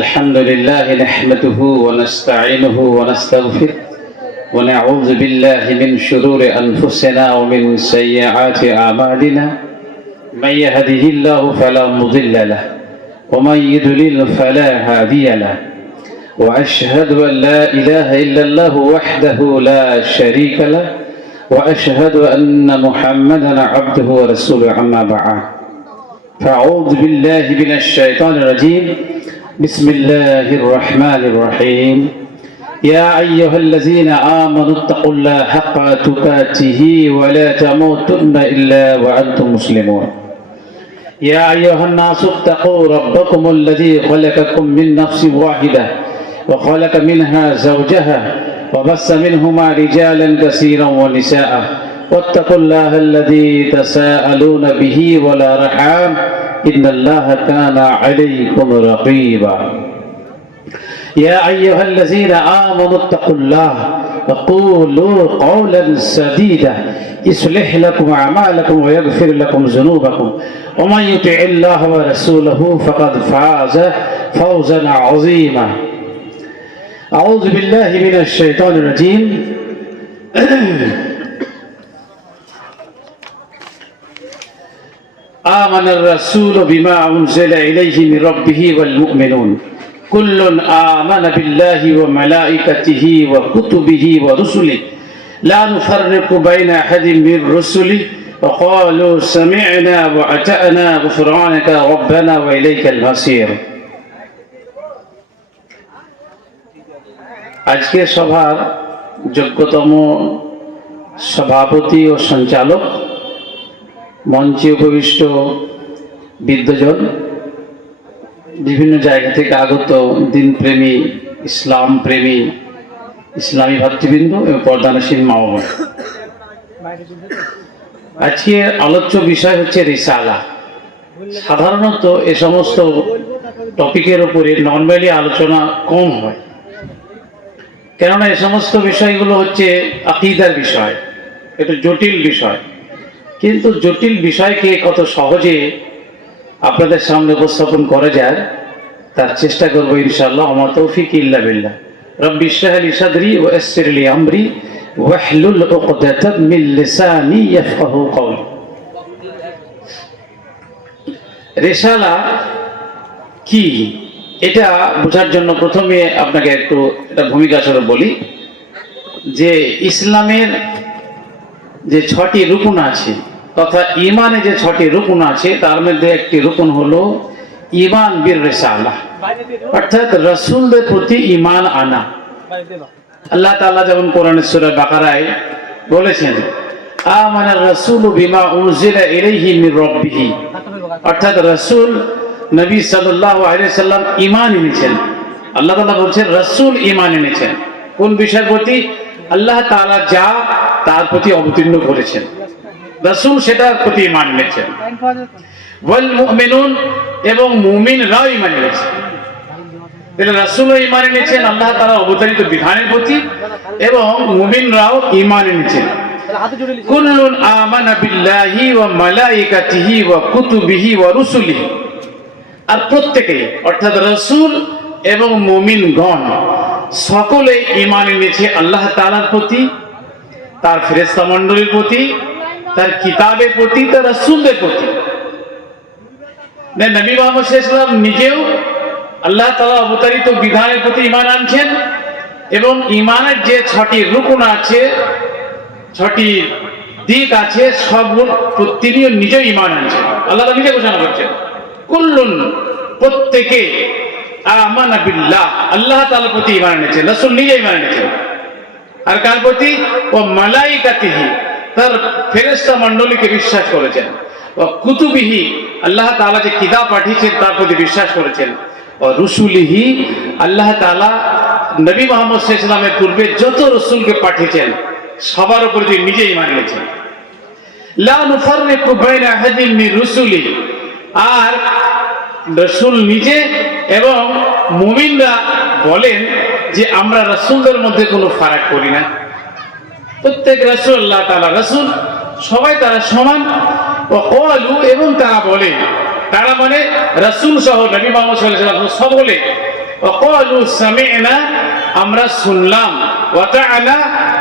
الحمد لله نحمده ونستعينه ونستغفره ونعوذ بالله من شرور أنفسنا ومن سيئات أعمالنا من يهده الله فلا مضل له ومن يضلل فلا هادي له وأشهد أن لا إله إلا الله وحده لا شريك له وأشهد أن محمدا عبده ورسوله أما بعد فأعوذ بالله من الشيطان الرجيم بسم الله الرحمن الرحيم يا أيها الذين آمنوا اتقوا الله حق تقاته ولا تموتن إلا وأنتم مسلمون يا أيها الناس اتقوا ربكم الذي خلقكم من نفس واحدة وخلق منها زوجها وبث منهما رجالا كثيرا ونساء واتقوا الله الذي تساءلون به والأرحام إن الله كان عليكم رقيبا يا أيها الذين آمنوا اتقوا الله وقولوا قولا سديدا يصلح لكم أعمالكم ويغفر لكم ذنوبكم ومن يطع الله ورسوله فقد فاز فوزا عظيما أعوذ بالله من الشيطان الرجيم آمن الرسول بما أنزل إليه من ربه والمؤمنون كل آمن بالله وملائكته وكتبه ورسله لا نفرق بين أحد من رسله وقالوا سمعنا وأطعنا غفرانك ربنا وإليك المصير আজকের সভার যোগ্যতম সভাপতি ও সঞ্চালক, মঞ্চে উপবিষ্ট বিদ্বজন, বিভিন্ন জায়গা থেকে আগত দিনপ্রেমী, ইসলাম প্রেমী, ইসলামী ভাতৃবৃন্দ এবং পর্দানসীন মা বাবা, আজকের আলোচ্য বিষয় হচ্ছে রিসালা। সাধারণত এ সমস্ত টপিকের উপরে নর্মালি আলোচনা কম হয়, কেননা এ সমস্ত বিষয়গুলো হচ্ছে আকীদার বিষয়, একটু জটিল বিষয়। কিন্তু জটিল বিষয়কে কত সহজে আপনাদের সামনে উপস্থাপন করা যায় তার চেষ্টা করবো ইনশাআল্লাহ। আমার তৌফিক ইল্লা বিল্লাহ। রব্বি ইশরাহ লি সাদরি ওয়া ইয়াসসির লি আমরি ওয়াহলুল উকদাতাম মিন লিসানি ইয়াফকাহু কওলি। রিসালা কি, এটা বোঝার জন্য প্রথমে আপনাকে একটু এটা ভূমিকা স্বরূপ বলি যে ইসলামের যে 6টি রুকুন আছে তথা ইমানে যে 6টি রুকুন আছে তার মধ্যে একটি রুকুন হলো ইমান বির রিসালা, অর্থাৎ রাসূলদের প্রতি ইমান আনা। আল্লাহ তাআলা যেমন কোরআনের সূরা বাকারায় বলেছেন আমানার রাসূলু বিমা উনজিলা ইলাইহি মির রাব্বিহি, অর্থাৎ রাসূল নবী সাল্লাল্লাহু আলাইহি ওয়াসাল্লাম ঈমান এনেছেন। আল্লাহ তাআলা বলছেন রাসূল ঈমান এনেছেন কোন বিষয়ের প্রতি? আল্লাহ তাআলা যা তার প্রতি অবতীর্ণ করেছেন, রাসূল সেটার প্রতি ঈমান এনেছেন। ওয়াল মুমিনুন, এবং মুমিনরাও ঈমান এনেছেন। তাহলে রাসূলও ঈমান এনেছেন আল্লাহ তাআলার অবতারিত বিধানের প্রতি এবং মুমিনরাও ঈমান এনেছেন। কুল্লুন আমানা বিল্লাহি ওয়া মালাইকাতিহি ওয়া কুতুবিহি ওয়া রুসুলিহি, আর প্রত্যেকে অর্থাৎ রাসূল এবং মুমিনগণ সকলে ঈমান এনেছে আল্লাহ তাআলার প্রতি, তার ফেরেশতা মণ্ডলীর প্রতি, তার কিতাবের প্রতি, তার রাসূলদের প্রতি। নবী মুহাম্মদ সাল্লাল্লাহু আলাইহি ওয়াসাল্লাম নিজেও আল্লাহ তাআলা অবতারিত বিধানের প্রতি ঈমান আনছেন এবং ঈমানের যে 6টি রুকুন আছে, 6টি দিক আছে, সবগুলো তিনিও নিজেও ঈমান আনছেন। আল্লাহ তাআলা নিজে ঘোষণা করছেন কুল্লুন, প্রত্যেকে আমানা বিল্লাহ, আল্লাহ তাআলার প্রতি ঈমান এনেছেন, রাসূল নিজে ঈমান এনেছেন। আর কার প্রতি? ও মালাইকাতিহি, তার ফেরেশতা মণ্ডলীকে বিশ্বাস করেছেন। ও কুতুবিহি, আল্লাহ তাআলা যে কিতাব পাঠিয়েছেন তার প্রতি বিশ্বাস করেছেন। ও রুসুলিহি, আল্লাহ তাআলা নবী মুহাম্মদ সাল্লাল্লাহু আলাইহি ওয়াসাল্লামের পূর্বে যত রাসূলকে পাঠিয়েছেন সবার উপর তিনি নিজে ঈমান এনেছেন। লা নুফাররিকু বাইনা আহাদিন মির রুসুলি, আর রাসূল নিজে এবং মুমিনরা বলেন যে আমরা রাসূলদের মধ্যে কোনো ফারাক করি না। প্রত্যেক রাসূল আল্লাহ তাআলা রাসূল, সবাই তারা সমান। ও ক্বালু, এবং তারা বলে, তারা মানে রাসূল সহ নবী মুহাম্মদ সাল্লাল্লাহু আলাইহি ওয়াসাল্লাম সকলে ওয়াকালু সামি'না, আমরা শুনলাম, ওয়া আতা'না,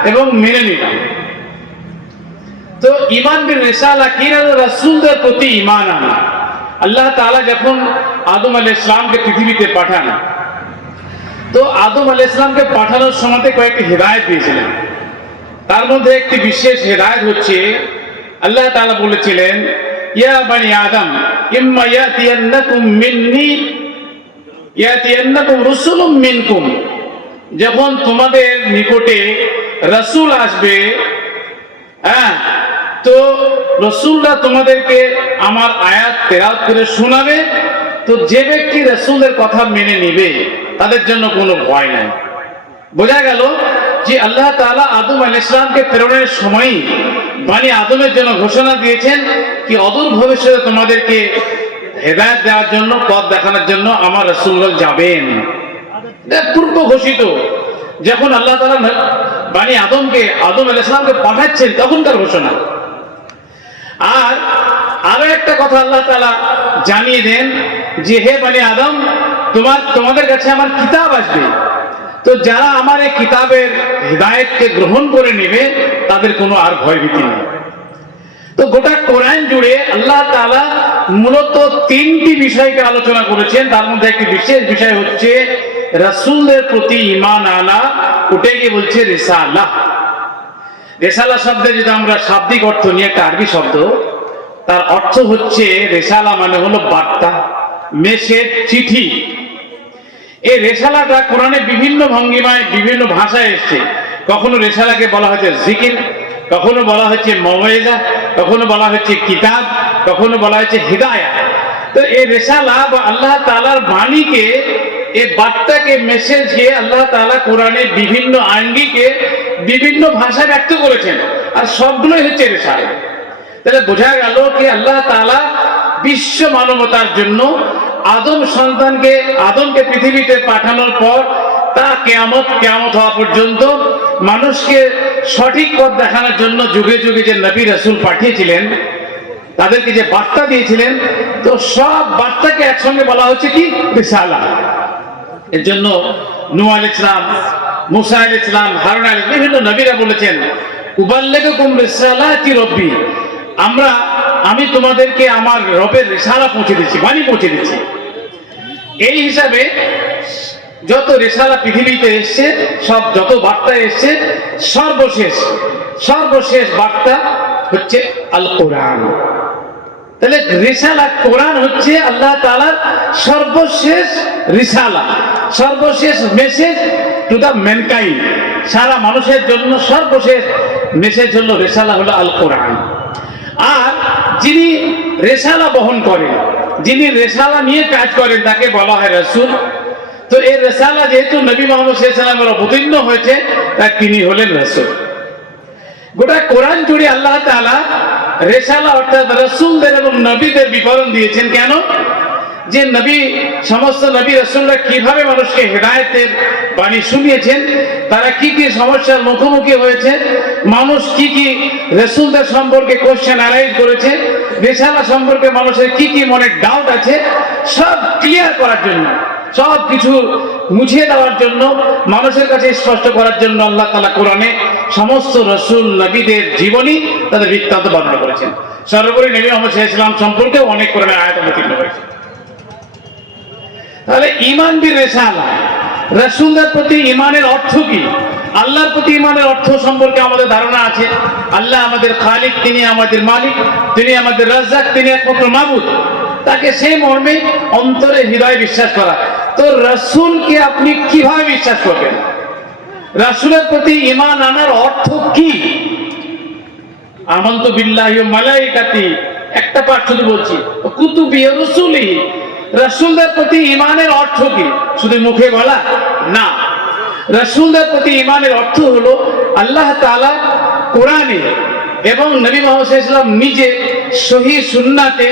এবং মেনে নিলাম। তো ঈমান বিল রিসালা কি? রাসূলদের প্রতি ঈমান আনা। আল্লাহ তাআলা যখন আদম আলাইহিস সালামকে পৃথিবীতে পাঠান, তো আদম আলাইহিস সালামকে পাঠানোর সময় কয়েকটি হিদায়াত দিয়েছিলেন। তার মধ্যে একটি বিশেষ হিদায়াত হচ্ছে, আল্লাহ তাআলা বলেছিলেন, ইয়া বানি আদম ইম্মা ইয়াতিয়ান্নাকুম রুসুলুম মিনকুম, যখন তোমাদের নিকটে রাসূল আসবে, তো রাসূলরা তোমাদেরকে আমার আয়াত তেলাওয়াত করে শোনাবে, তো যে ব্যক্তি রাসূলের কথা মেনে নিবে তাদের জন্য কোনো ভয় নাই। বোঝা গেল যে আল্লাহ তাআলা আদম আলাইহিস সালামকে প্রেরণের সময়ই বানি আদমের জন্য ঘোষণা দিয়েছেন কি অদূর ভবিষ্যতে তোমাদেরকে হেদায়েত দেওয়ার জন্য, পথ দেখানোর জন্য আমার রাসূলগণ যাবেন। পূর্ব ঘোষিত। যখন আল্লাহ তাআলা বানি আদম আলাইহিস সালামকে পাঠাচ্ছেন তখনকার ঘোষণা। আর আরো একটা কথা আল্লাহ তাআলা জানিয়ে দেন যে হে বানি আদম, তোমাদের কাছে আমার কিতাব আসবে, তো যারা আমার এই কিতাবের হিদায়াতকে গ্রহণ করে নেবে তাদের কোনো আর ভয়ভীতি নেই। তো গোটা কোরআন জুড়ে আল্লাহ তাআলা মূলত তিনটি বিষয়কে আলোচনা করেছেন। তার মধ্যে একটি বিশেষ বিষয় হচ্ছে রাসূলদের প্রতি ঈমান আনা, ওটাকে বলছে রিসালা। রিসালা শব্দে যদি আমরা শাব্দিক অর্থ নিয়ে, একটা আরবি শব্দ, তার অর্থ হচ্ছে রিসালা মানে হলো বার্তা, মেসেজ, চিঠি। এই রেসালাটা কোরআনে বিভিন্ন ভঙ্গিমায় বিভিন্ন ভাষায় এসছে। কখনো রেসালাকে বলা হয়েছে জিকির, কখনো বলা হচ্ছে মওয়াইজা, কখনো বলা হচ্ছে কিতাব, কখনো বলা হচ্ছে হিদায়াত। তো এই রেসালা বা আল্লাহ তাআলার বাণীকে, এই বার্তাকে, মেসেজকে আল্লাহ তাআলা কোরআনে বিভিন্ন আঙ্গিকে বিভিন্ন ভাষায় ব্যক্ত করেছেন, আর সবগুলোই হচ্ছে রেসালা। তাহলে বোঝা গেল কি আল্লাহ তাআলা বিশ্ব মানবতার জন্য আদমকে পৃথিবীতে পাঠানোর পর তা কিয়ামত হওয়া পর্যন্ত মানুষকে সঠিক পথ দেখানোর জন্য যুগে যুগে যে নবী রাসূল পাঠিয়েছিলেন, তাদেরকে যে বার্তা দিয়েছিলেন, তো সব বার্তাকে একসঙ্গে বলা হচ্ছে কি রিসালা। এর জন্য নূহ আলাইহিস সালাম, মুসা আলাইহিস সালাম, হারুন আলাইহিস সালাম, বিভিন্ন নবীরা বলেছেন উবাল্লিগুকুম রিসালাতি রব্বি, আমি তোমাদেরকে আমার রবের রিসালা পৌঁছে দিচ্ছি, বাণী পৌঁছে দিচ্ছি। এই হিসাবে যত রিসালা পৃথিবীতে এসছে, যত বার্তা এসছে, সর্বশেষ বার্তা হচ্ছে আল কোরআন। তাহলে রিসালা কোরআন হচ্ছে আল্লাহ তাআলার সর্বশেষ রিসালা, সর্বশেষ মেসেজ টু দা ম্যানকাইন্ড। সারা মানুষের জন্য সর্বশেষ মেসেজ হলো রিসালা, হলো আল কোরআন। আর যিনি রেসালা বহন করেন, যিনি রেসালা নিয়ে কাজ করেন, তাকে বলা হয় রাসূল। তো এই রেসালা যেহেতু নবী মুহাম্মদ সাল্লাল্লাহু আলাইহি ওয়াসাল্লামের অবতীর্ণ হয়েছে, তাই তিনি হলেন রাসূল। গোটা কোরআন জুড়ে আল্লাহ তাআলা রেসালা অর্থাৎ রাসূলদের এবং নবীদের বিবরণ দিয়েছেন। কেন? যে সমস্ত নবী রাসূলরা কিভাবে মানুষকে হেদায়েতের বাণী শুনিয়েছেন, তারা কি কি সমস্যার মুখোমুখি হয়েছে, মানুষ কি কি রাসূলদের সম্পর্কে কোশ্চেন অ্যারাইজ করেছে, রিসালা সম্পর্কে মানুষের কি কি মনে ডাউট আছে, সব ক্লিয়ার করার জন্য, সব কিছু মুছিয়ে দেওয়ার জন্য, মানুষের কাছে স্পষ্ট করার জন্য আল্লাহ তাআলা কোরআনে সমস্ত রাসূল নবীদের জীবনী, তাদের বৃত্তান্ত বর্ণনা করেছেন। সর্বোপরি নবী মুহাম্মদ সাল্লাল্লাহু আলাইহি ওয়াসাল্লাম সম্পর্কে অনেক কোরআনের আয়াত অবতীর্ণ হয়েছে। তাহলে ঈমান বিল রিসালা, রাসূলদের প্রতি ঈমানের অর্থ কি? আল্লাহর প্রতি ঈমানের অর্থ সম্পর্কে আমাদের ধারণা আছে। আল্লাহ আমাদের খালিক, তিনি আমাদের মালিক, তিনি আমাদের রাজ্জাক, তিনি একমাত্র মাবুদ। তাকে সেই মর্মে অন্তরে হৃদয়ে বিশ্বাস করা। তো রাসূলকে আপনি কিভাবে বিশ্বাস করবেন? রাসূলের প্রতি ঈমান আনার অর্থ কি? আমানতু বিল্লাহি ওয়া মালাইকাতি, একটা পাঠ শুধু বলছি, কুতুবি ওয়া রুসুলিহি। রাসূলদের প্রতি ঈমানের অর্থ কি? শুধু মুখে বলা না। রাসূলদের প্রতি ঈমানের অর্থ হলো আল্লাহ তাআলা কোরআনে এবং নবী মুহাম্মদ সাল্লাল্লাহু আলাইহি ওয়াসাল্লাম নিজে সহিহ সুন্নাতে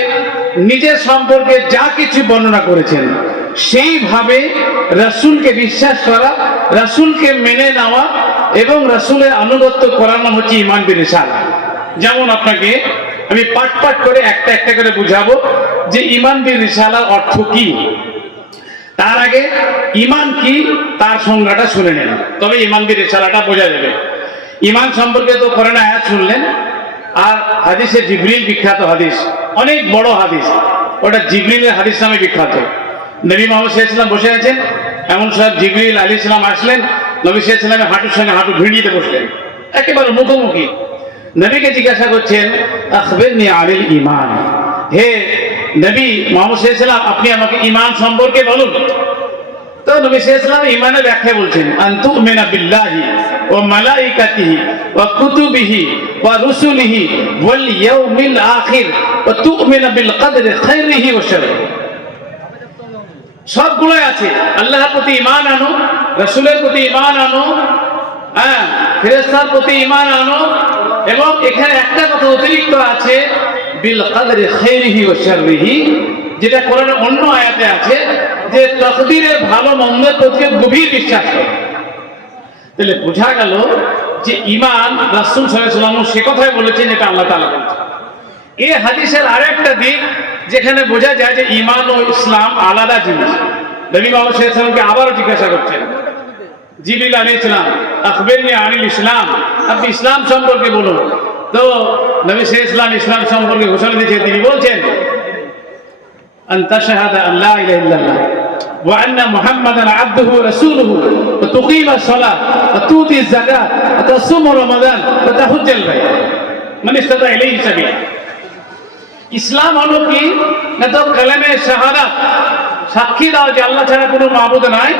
নিজের সম্পর্কে যা কিছু বর্ণনা করেছেন, সেইভাবে রাসূলকে বিশ্বাস করা, রাসূলকে মেনে নেওয়া এবং রাসূলের আনুগত্য করানো হচ্ছে ঈমান বিল রিসালা। যেমন আপনাকে আমি পাঠ করে একটা করে বুঝাবো যে ঈমান বিল রিসালার অর্থ কি। তার আগে ঈমান কি তার সংজ্ঞাটা শুনে নেন, তবে ঈমানদের রিসালাটা বোঝা যাবে। ঈমান সম্পর্কে তো কোরআন আয়াত শুনলেন, আর হাদিসে জিবরিল বিখ্যাত হাদিস, অনেক বড় হাদিস, ওটা জিবরিলের হাদিস নামে বিখ্যাত। নবী মুহাম্মদ সাল্লাল্লাহু আলাইহি ওয়াসাল্লাম বসে আছেন, এমন সময় জিবরিল আলাইহিস সালাম আসলেন, নবী সাল্লাল্লাহু আলাইহি ওয়াসাল্লামের হাঁটুর সঙ্গে হাঁটু ভিড়িয়ে বসলেন, একেবারে মুখোমুখি। নবীকে জিজ্ঞাসা করছেন, আখবিরনি আনিল ঈমান, হে নবী মুহাম্মদ সাল্লাল্লাহু আলাইহি ওয়াসাল্লাম, আপনি আমাকে ঈমান সম্পর্কে বলুন। তো নবী সাল্লাল্লাহু আলাইহি ওয়াসাল্লাম ঈমানের ব্যাখ্যা বলছেন, আন তুমিনা বিল্লাহি ওয়া মালাইকাতিহি ওয়া কুতুবিহি ওয়া রুসুলিহি ওয়াল ইয়াউমিল আখির ওয়া তুমিনা বিল কদরি খাইরিহি ওয়া শাররিহি। সবগুলোই আছে, আল্লাহর প্রতি ঈমান আনো, রাসূলের প্রতি ঈমান আনো, ফেরেশতার প্রতি ঈমান আনো, এবং এখানে একটা কথা অতিরিক্ত আছে, বিল কদরি খাইরিহি ওয়া শাররিহি, যেটা কোরআনের অন্য আয়াতে আছে যে তাকদীরের ভালো মন্দের প্রতি গভীর বিশ্বাস করো। তাহলে বোঝা গেল যে ঈমান রাসূল সাল্লাল্লাহু আলাইহি ওয়াসাল্লাম সে কথাই বলেছেন, এটা আল্লাহ তাআলা বলেছেন। এই হাদিসের আরেকটা দিক যেখানে বোঝা যায় যে ঈমান ও ইসলাম আলাদা জিনিস। নবী মুহাম্মদ সাল্লাল্লাহু আলাইহি ওয়াসাল্লামকে আবারও জিজ্ঞাসা করছেন, জিবরিল আলাইহিস সালাম, আখবিরনি আনিল ইসলাম, আপনি ইসলাম সম্পর্কে বলুন। তো নবী সাল্লাল্লাহু আলাইহি ওয়াসাল্লাম ইসলাম সম্পর্কে ঘোষণা দিয়েছেন, তিনি বলছেন, আন তাশহাদা আল্লা ইলাহা ইল্লাল্লাহ ওয়া আন্না মুহাম্মাদান আবদুহু ওয়া রাসূলুহু ওয়া তুকিমাস সালাত ওয়া তুতিজ যাকাত ওয়া তাসুমু রমাদান ওয়া তাহুজ্জাল বাইত মান ইসতাতা ইলাইহি সাবিলা। ইসলাম হলো কি না, তো কালেমে শাহাদাত, সাক্ষী দাও যে আল্লাহ ছাড়া কোনো মাবুদ নাই,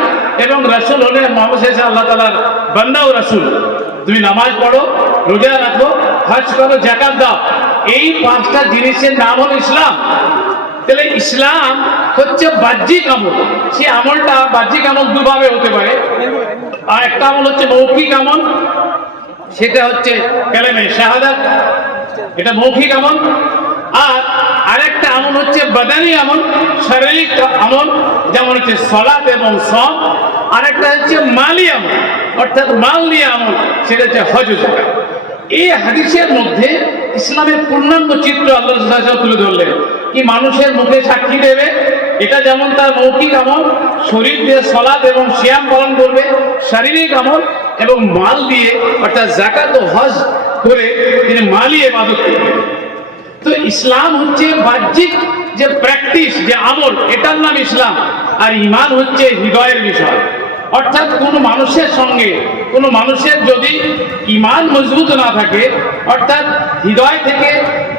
এবং রাসূল হলেন মুহাম্মদ সাল্লাল্লাহু আলাইহি ওয়াসাল্লাম আল্লাহ তাআলার বান্দা ও রাসূল। তুমি নামাজ পড়ো, রোজা রাখো, হজ করো, যাকাত দাও, এই পাঁচটা জিনিসের নাম হলো ইসলাম। তাহলে ইসলাম হচ্ছে বাহ্যিক আমল। সে আমলটা বাহ্যিক আমল দুভাবে হতে পারে, আর একটা আমল হচ্ছে মৌখিক আমল, সেটা হচ্ছে কালেমে শাহাদাত, এটা মৌখিক আমল। আর আরেকটা আমল হচ্ছে বাদানি আমল, শারীরিক আমল, যেমন হচ্ছে সালাত এবং সাওম। আরেকটা হচ্ছে মালি আমল, অর্থাৎ মাল দিয়ে আমল, সেটা হচ্ছে হজ ও যাকাত। এই হাদিসের মধ্যে ইসলামের পূর্ণাঙ্গ চিত্র আল্লাহ রাসূল সাল্লাল্লাহু আলাইহি ওয়াসাল্লাম তুলে ধরলেন। কি মানুষের মুখে সাক্ষী দেবে, এটা যেমন তার মৌখিক আমল, শরীর দিয়ে সালাত এবং সিয়াম পালন করবে, শারীরিক আমল, এবং মাল দিয়ে অর্থাৎ যাকাত ও হজ করে তিনি মালি ইবাদত করবেন। তো ইসলাম হচ্ছে বাহ্যিক যে প্র্যাকটিস, যে আমল, এটার নাম ইসলাম। আর ঈমান হচ্ছে হৃদয়ের বিষয়, অর্থাৎ কোনো মানুষের সঙ্গে কোনো মানুষের যদি ঈমান মজবুত না থাকে, অর্থাৎ হৃদয় থেকে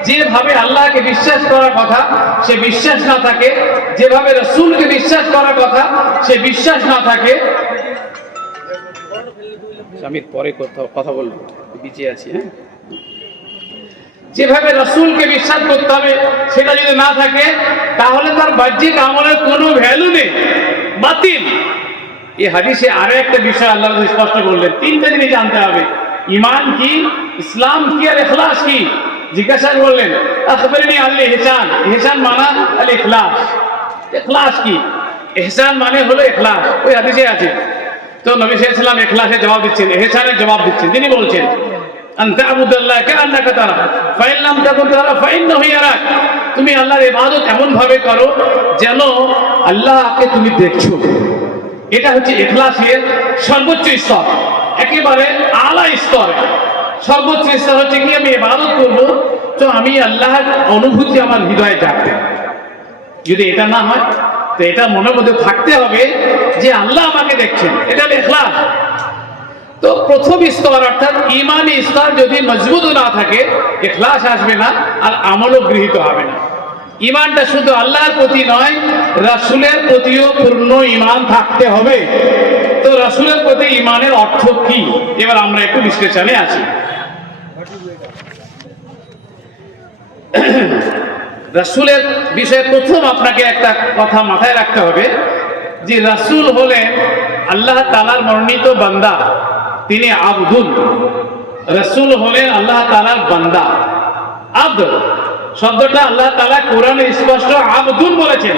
যেভাবে আল্লাহকে বিশ্বাস করার কথা সে বিশ্বাস না থাকে, যেভাবে রাসূলকে বিশ্বাস করার কথা সে বিশ্বাস না থাকে, আমি পরে কথা বলবো, বিচে আছি, যেভাবে রাসূলকে বিশ্বাস করতে হবে সেটা যদি না থাকে, তাহলে তার বাহ্যিক আমলের কোনো ভ্যালু নেই, বাতিল। এই হাদিসে আরো একটা বিষয় আল্লাহ স্পষ্ট করলেন, তিনটে জিনিস জানতে হবে, ঈমান কি, ইসলাম কি, আর ইখলাস কি। জিজ্ঞাসা করলেন, আখবিরনি আনিল ইহসান, ইহসান মানে আল ইখলাস, ইখলাস কি? ইহসান মানে হলো ইখলাস, ওই হাদিসে আছে। তো নবী সাল্লাল্লাহু আলাইহি ওয়াসাল্লাম ইখলাসের জবাব দিচ্ছেন, ইহসানের জবাব দিচ্ছেন। তিনি বলছেন, আন তা'বুদাল্লাহ কাআন্নাকা তারা ফাইন লাম তাকুন তারা ফাইন্নাহু ইয়ারাক, তুমি আল্লাহর ইবাদত এমন ভাবে করো যেন আল্লাহকে তুমি দেখছো। এটা হচ্ছে ইখলাসের সর্বোচ্চ স্তর, একেবারে আলা স্তর। সর্বোচ্চ স্তর হচ্ছে কি, আমি ইবাদত করব তো আমি আল্লাহর অনুভূতি আমার হৃদয়ে জাগবে। যদি এটা না হয় তো এটা মনের মধ্যে থাকতে হবে যে আল্লাহ আমাকে দেখছেন, এটা হলো ইখলাস। তো প্রথম স্তর অর্থাৎ ঈমানি স্তর যদি মজবুত না থাকে, ইখলাস আসবে না, আর আমলও গৃহীত হবে না। ঈমানটা শুধু আল্লাহর প্রতি নয়, রাসূলের প্রতিও পূর্ণ ঈমান থাকতে হবে। তো রাসূলের প্রতি ঈমানের অর্থ কি, এবার আমরা একটু বিশ্লেষণে আসি। রাসূলের বিষয়ে প্রথম আপনাকে একটা কথা মাথায় রাখতে হবে যে রাসূল হলেন আল্লাহ তাআলার মনোনীত বান্দা, তিনি আবদুল। রাসূল হলেন আল্লাহ তাআলার বান্দা। আবদ শব্দটা আল্লাহ তাআলা কোরআনে স্পষ্ট আবদুল বলেছেন।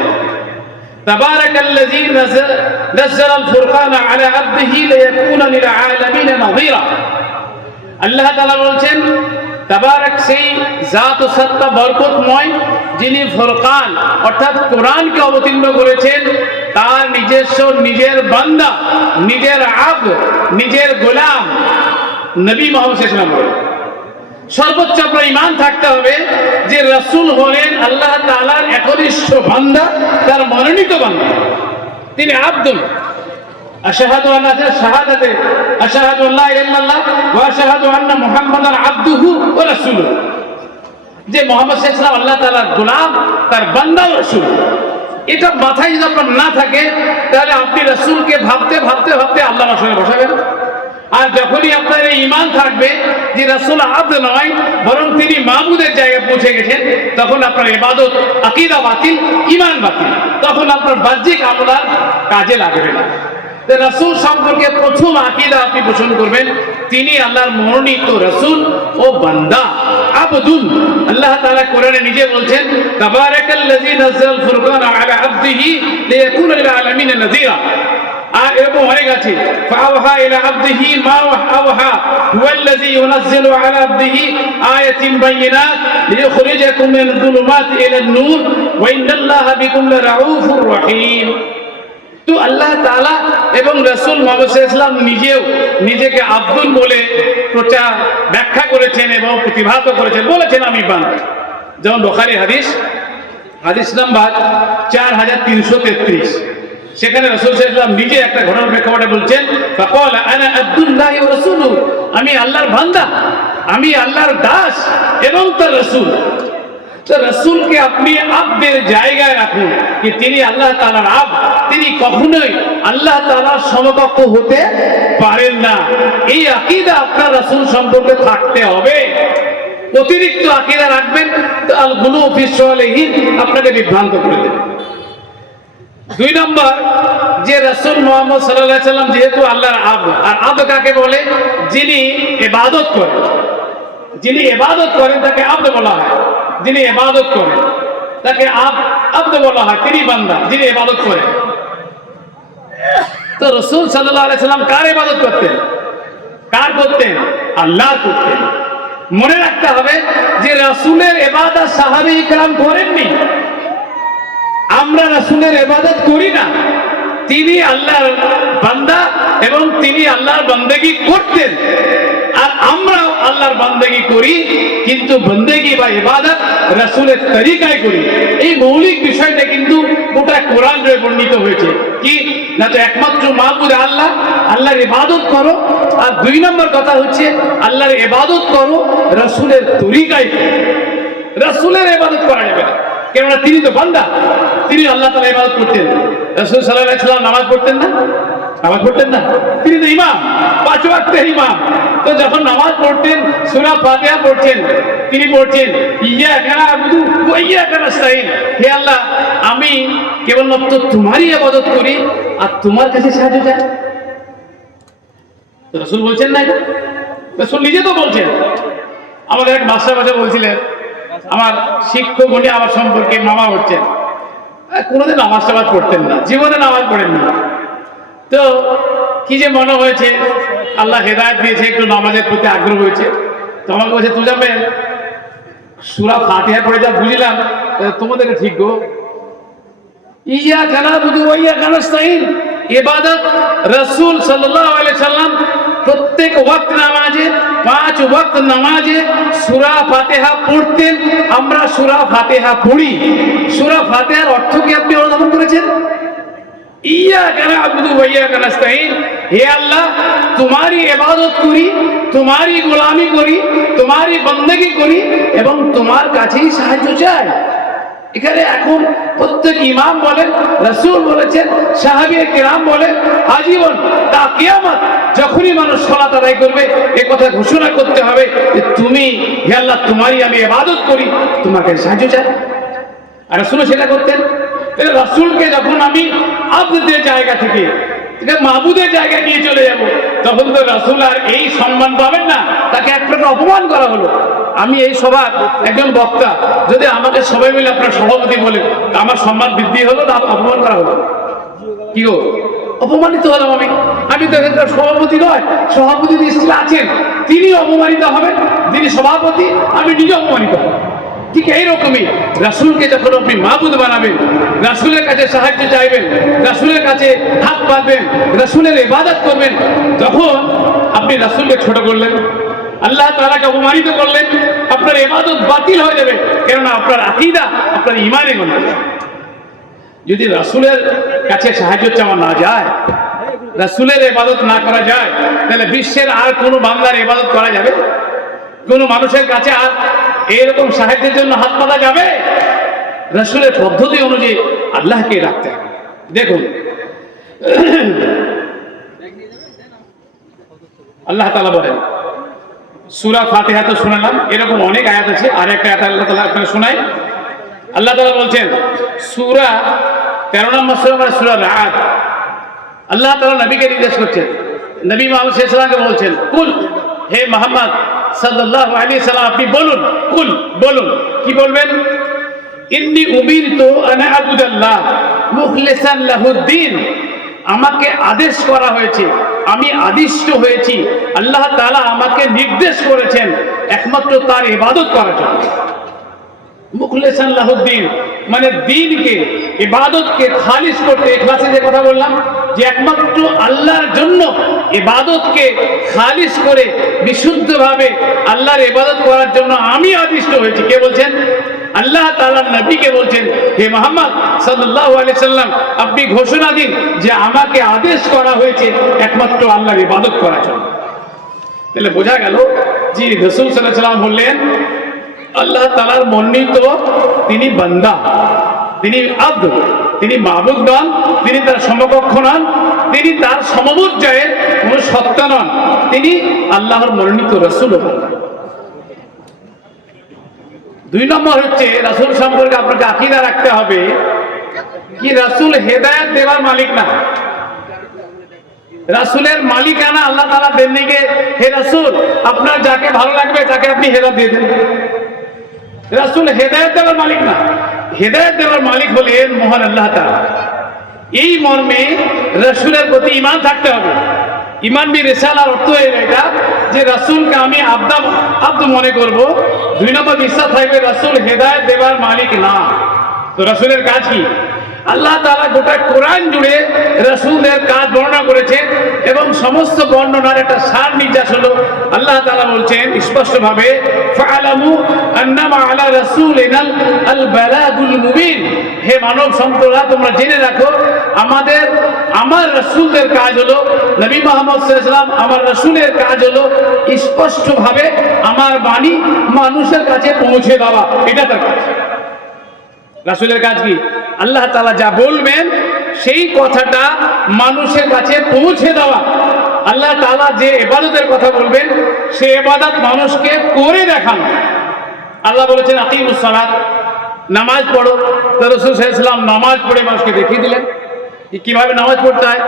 তাবারাকাল্লাযী নাযালাল ফুরকানা আলা আবদিহি লিয়াকুনা লিল আলামিন নাযীরা। আল্লাহ তাআলা বলছেন, তাবারাক সেই জাত ও সত্তা বরকতময়, যিনি ফুরকান অর্থাৎ কোরআনকে অবতীর্ণ করেছেন তার নিজস্ব নিজের বান্দা, নিজের আব্দ, নিজের গোলাম নবী মুহাম্মদ সাল্লাল্লাহু আলাইহি ওয়াসাল্লাম। সর্বোচ্চ আপনার ঈমান থাকতে হবে যে রাসূল হলেন আল্লাহ তাআলার একনিষ্ঠ বান্দা, তার মনোনীত বান্দা, তিনি আব্দুল। আশহাদু আন্না শাহাদাতে আশহাদু আল্লা ইলাহা ইল্লাল্লাহ ওয়া আশহাদু আন্না মুহাম্মাদান আবদুহু ওয়া রাসূলুহু, যে মুহাম্মদ সাল্লাল্লাহু আলাইহি ওয়াসাল্লাম আল্লাহ তাআলার গোলাম, তার বান্দা ও রাসূল। এটা মাথায় যদি আপনার না থাকে তাহলে আপনি রাসূলকে ভাবতে ভাবতে ভাবতে আল্লাহর সঙ্গে বসাবেন। আর যখনই আপনার এই ঈমান থাকবে যে রাসূল আব্দ নয় বরং তিনি মাবুদের জায়গায় পৌঁছে গেছেন, তখন আপনার ইবাদত, আকীদা বাতিল, ঈমান বাতিল, তখন আপনার বাহ্যিক আমল আর কাজে লাগবে না। রাসূল সম্পর্কে প্রথম আকীদা আপনি পোষণ করবেন, তিনি আল্লাহর মনোনীত রাসূল ও বান্দা, আবদুন। আল্লাহ তাআলা কোরআনে নিজে বলছেন, তাবারাকাল্লাযী নাযাল ফুরকানা আলা আবদিহি লিয়াকুনা লিল আলামিন নাযীরা। আর এরকম অনেক আছে, ফাওহা ইলা আবদিহি মা আওহা হুয়াল্লাযী ইউনাজ্জিলু আলা আবদিহি আয়াতিন বাইয়িনাত লিইখরিজাকুম মিনাল যুলুমাতি ইলান নূর ওয়া ইন্নাল্লাহা বিকুম লারাউফুর রহিম। তো আল্লাহ তাআলা এবং রাসূল মুহাম্মদ সাল্লাল্লাহু আলাইহি ওয়াসাল্লাম নিজেও নিজেকে আব্দুল বলে প্রচার ব্যাখ্যা করেছেন এবং প্রতিভাত করেছেন, বলেছেন আমি বান্দা। যেমন বুখারী হাদিস নাম্বার 4333, সেখানে রাসূল সাল্লাল্লাহু আলাইহি ওয়াসাল্লাম নিজে একটা ঘটনার প্রেক্ষাপটে বলছেন, ফাকালা আনা আবদুল্লাহি ওয়া রাসূলুহু, আমি আল্লাহর বান্দা, আমি আল্লাহর দাস এবং তার রাসূল। তো রাসূলকে আপনি আব্দের জায়গায় রাখুন, যে তিনি আল্লাহ তাআলার আব্দ, তিনি কখনোই আল্লাহ তাআলার সমকক্ষ হতে পারেন না। এই আকীদা আপনার রাসূল সম্পর্কে থাকতে হবে। অতিরিক্ত আকীদা রাখবেন তো আল গুলু ফি সালিহিন আপনাকে বিভ্রান্ত করে দেবে। 2 নম্বর, যে রাসূল মুহাম্মদ সাল্লাল্লাহু আলাইহি ওয়াসাল্লাম যেহেতু আল্লাহর আব্দ, আর আব্দ কাকে বলে? যিনি ইবাদত করেন, যিনি ইবাদত করেন তাকে আব্দ বলা হয়। যিনি ইবাদত করেন তাকে আব্দ বলা হয়, তিনি বান্দা যিনি ইবাদত করেন। তো রাসূল সাল্লাল্লাহু আলাইহি ওয়াসাল্লাম কার ইবাদত করতেন? কার করতেন? আল্লাহর করতেন। মনে রাখতে হবে যে রাসূলের ইবাদত সাহাবায়ে কেরাম করেননি, আমরা রাসূলের ইবাদত করি না। তিনি আল্লাহর বান্দা এবং তিনি আল্লাহর বান্দেগি করতেন, আর আমরা আল্লাহর বান্দেগি করি, কিন্তু বান্দেগি বা ইবাদত রাসূলের তরিকায় করি। এই মৌলিক বিষয়টা কিন্তু গোটা কোরআনে বর্ণিত হয়েছে কি না, তো একমাত্র মাবুদ আল্লাহ, আল্লাহর ইবাদত করো। আর 2 নম্বর কথা হচ্ছে আল্লাহর ইবাদত করো রাসূলের তরিকায়। রাসূলের ইবাদত করা যাবে না, কেননা তিনি তো বান্দা, তিনি আল্লাহ তাআলা ইবাদত করতেন। রাসূল সাল্লাল্লাহু আলাইহি ওয়াসাল্লাম নামাজ পড়তেন না? নামাজ পড়তেন না? তিনি তো ইমাম, 5 ওয়াক্তের ইমাম। তো যখন নামাজ পড়তেন, সূরা ফাতিহা পড়ছেন, তিনি পড়ছেন ইয়্যাকা না'বুদু ওয়া ইয়্যাকা নাস্তাঈন, হে আল্লাহ আমি কেবলমাত্র তোমারই ইবাদত করি আর তোমার কাছে সাহায্য চাই। তো রাসূল বলছেন না এটা? রাসূল নিজে তো বলছেন। আমাদের এক মাস্টার বাচ্চা বলছিলেন, আমার শিক্ষক উনি আমার সম্পর্কে মামা হচ্ছেন, কোনোদিন নামাজ টামাজ পড়তেন না, জীবনে নামাজ পড়েন না। তো কি যে মনে হয়েছে, আল্লাহ হেদায়েত দিয়েছে, একটু নামাজের প্রতি আগ্রহ হয়েছে। তো আমাকে বলছে, তুই যাবে সূরা ফাতিহা পড়ে যা বুঝলাম, তোমাদের ঠিক গো, ইয়্যাকা না'বুদু ওয়া ইয়্যাকা নাস্তাঈন। ইবাদত রাসূল সাল্লাল্লাহু আলাইহি সাল্লাম প্রত্যেক ওয়াক্ত নামাজে, 5 ওয়াক্ত নামাজে সূরা ফাতিহা পড়তেন। আমরা সূরা ফাতিহা পড়ি। সূরা ফাতিহার অর্থ কি আপনি অনুধাবন করেছেন? ইয়্যাকা না'বুদু ওয়া ইয়্যাকা নাস্তাঈন, হে আল্লাহ তোমারই ইবাদত করি, তোমারই গোলামি করি, তোমারই বন্দেগী করি এবং তোমার কাছেই সাহায্য চাই। এখানে এখন প্রত্যেক ইমাম বলেন, রাসূল বলেছেন, সাহাবায়ে কেরাম বলেন, আজীবন তা কিয়ামত যখনই মানুষ সালাত আদায় করবে এই কথা ঘোষণা করতে হবে যে তুমি, হে আল্লাহ তোমারই আমি ইবাদত করি, তোমার কাছে সাহায্য চাই। আর রাসূল সেটা করতেন। তাহলে রাসূলকে যখন আমি আব্দের জায়গা থেকে মাবুদের জায়গায় নিয়ে চলে যাব, তখন তো রাসূল আর এই সম্মান পাবেন না, তাকে এক প্রকার অপমান করা হলো। আমি এই সভার একজন বক্তা, যদি আমাকে সবাই মিলে আপনার সভাপতি বলে, আমার সম্মান বৃদ্ধি হলো না অপমান করা হলো? কি গো, অপমানিত হলাম আমি। আমি তো এখানকার সভাপতি নয়, সভাপতি স্ত্রী আছেন, তিনি অপমানিত হবেন, তিনি সভাপতি, আমি নিজে অপমানিত হব। ঠিক এইরকমই রাসূলকে যখন আপনি মাবুদ বানাবেন, রাসূলের কাছে সাহায্য চাইবেন, রাসূলের কাছে হাত পাতবেন, রাসূলের ইবাদত করবেন, তখন আপনি রাসূলকে ছোট করলেন, আল্লাহ তাআলাকে অপমানিত করলেন, আপনার ইবাদত বাতিল হয়ে যাবে। কেননা আপনার আকীদা, আপনার ঈমানে গন্ড। যদি রাসূলের কাছে সাহায্য চাওয়া না যায়, রাসূলের ইবাদত না করা যায়, তাহলে বিশ্বের আর কোনো বান্দার ইবাদত করা যাবে? কোনো মানুষের কাছে আর এরকম সাহায্যের জন্য হাত পাতা যাবে? রাসূলের পদ্ধতি অনুযায়ী আল্লাহকে রাখতে হবে। দেখুন, আল্লাহ তাআলা বলেন, সূরা ফাতিহা তো শোনালাম, এরকম অনেক আয়াত আছে। আর একটা আয়াত আল্লাহ তাআলা আপনাকে শোনাই। আল্লাহ তাআলা বলছেন সূরা 13 নম্বর সূরা সূরা রা'দ। আল্লাহ তাআলা নবীকে নির্দেশ করছেন, নবী মুহাম্মদ সাল্লাল্লাহু আলাইহি ওয়াসাল্লামকে বলছেন, কুল, হে মুহাম্মদ সাল্লাল্লাহু আলাইহি সাল্লাম, আপনি বলুন, কুল, বলুন। কি বলবেন? ইন্নী উমিরতু আন আ'বুদাল্লাহ মুখলিসান লাহুদ্দিন। আমাকে আদেশ করা হয়েছে, আমি আদিষ্ট হয়েছি, আল্লাহ তাআলা আমাকে নির্দেশ করেছেন একমাত্র তার ইবাদত করার জন্য। মুখলিসান লাহুদ্দিন মানে দ্বীনকে, ইবাদতকে খালিস করতে। ইখলাসে যে কথা বললাম, যে একমাত্র আল্লাহর জন্য ইবাদতকে খালিস করে বিশুদ্ধভাবে আল্লাহর ইবাদত করার জন্য আমি আদিষ্ট হয়েছি। কে বলছেন? আল্লাহ তাআলা নবীকে বলছেন, হে মুহাম্মদ সাল্লাল্লাহু আলাইহি সাল্লাম, আপনি ঘোষণা দিন যে আমাকে আদেশ করা হয়েছে একমাত্র আল্লাহর ইবাদত করার জন্য। তাহলে বোঝা গেল যে রাসূল সাল্লাল্লাহু আলাইহি সাল্লাম বললেন আল্লাহ তাআলার মনোনীত তিনি বান্দা, তিনি আব্দ, তিনি মাবুদ নন, তিনি তার সমকক্ষ নন, তিনি তার সমপর্যায়ের কোন সত্তা নন, তিনি আল্লাহর মনোনীত রাসূল। 2 নম্বর হচ্ছে রাসূল সম্পর্কে আপনাকে আকীদা রাখতে হবে কি রাসূল হেদায়েত দেওয়ার মালিক না। রাসূলের মালিকানা আল্লাহ তাআলা দেননি কে, হে রাসূল আপনার যাকে ভালো লাগবে তাকে আপনি হেদায়েত দিয়ে দেন। রাসূল হেদায়েত দেওয়ার মালিক না, হেদায়েত দেওয়ার মালিক হলেন মহান আল্লাহ তাআলা। এই মর্মে রাসূলের প্রতি ঈমান থাকতে হবে। ঈমান বি রিসালার অর্থ এটা যে রাসূলকে আমি আব্দ মনে করব। 2 নম্বর বিশ্বাস থাকবে রাসূল হেদায়েত দেওয়ার মালিক না। তো রাসূলের কাজ কি? আল্লাহ তাআলা গোটা কোরআন জুড়ে রাসূলের কাজ বর্ণনা করেছেন এবং সমস্ত বর্ণনার একটা সার নির্যাস হলো আল্লাহ তাআলা বলছেন স্পষ্টভাবে, ফাআলামু আন্নামা আলা রাসূলিনাল আল বালাগুল মুবিন। হে মানব সম্প্রদায়, তোমরা জেনে রাখো আমার রাসূলের কাজ হলো, নবী মুহাম্মদ সাল্লাল্লাহু আলাইহি ওয়াসাল্লাম আমার রাসূলের কাজ হলো স্পষ্টভাবে আমার বাণী মানুষের কাছে পৌঁছে দেওয়া। এটা তার কাজ। রাসূলের কাজ কি? আল্লাহ তাআলা যা বলবেন সেই কথাটা মানুষের কাছে পৌঁছে দেওয়া। আল্লাহ তাআলা যে ইবাদতের কথা বলবেন সেই ইবাদত মানুষকে করে দেখানো। আল্লাহ বলেছেন আকিমুস সালাত, নামাজ পড়ো। তো রাসূল সাল্লাল্লাহু আলাইহি ওয়াসাল্লাম নামাজ পড়ে মানুষকে দেখিয়ে দিলেন কিভাবে নামাজ পড়তে হয়।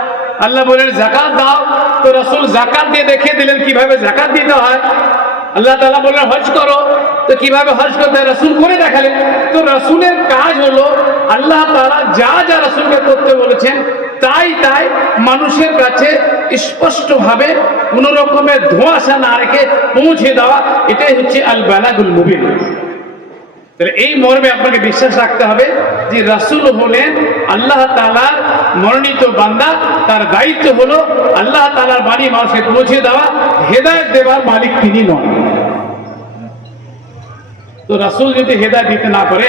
আল্লাহ বলেন যাকাত দাও, তো রাসূল যাকাত দিয়ে দেখিয়ে দিলেন কিভাবে যাকাত দিতে হয়। আল্লাহ তাআলা বললেন হজ করো, তো কিভাবে হজ করতে হয় রাসূল করে দেখালেন। তো রাসূলের কাজ হলো আল্লাহ তাআলা যা যা রাসূলকে করতে বলেছেন তাই মানুষের কাছে স্পষ্টভাবে কোনো রকমের ধোঁয়াশা না রেখে পৌঁছে দেওয়া। এটাই হচ্ছে আল বালাগুল মুবিন। তাহলে এই মর্মে আপনাকে বিশ্বাস রাখতে হবে যে রাসূল হলেন আল্লাহ তাআলার মনোনীত বান্দা। তার দায়িত্ব হলো আল্লাহ তাআলার বাণী মানুষকে পৌঁছে দেওয়া, হেদায়েত দেওয়ার মালিক তিনি নন। তো রাসূল যদি হেদায়েত দিতে না পারে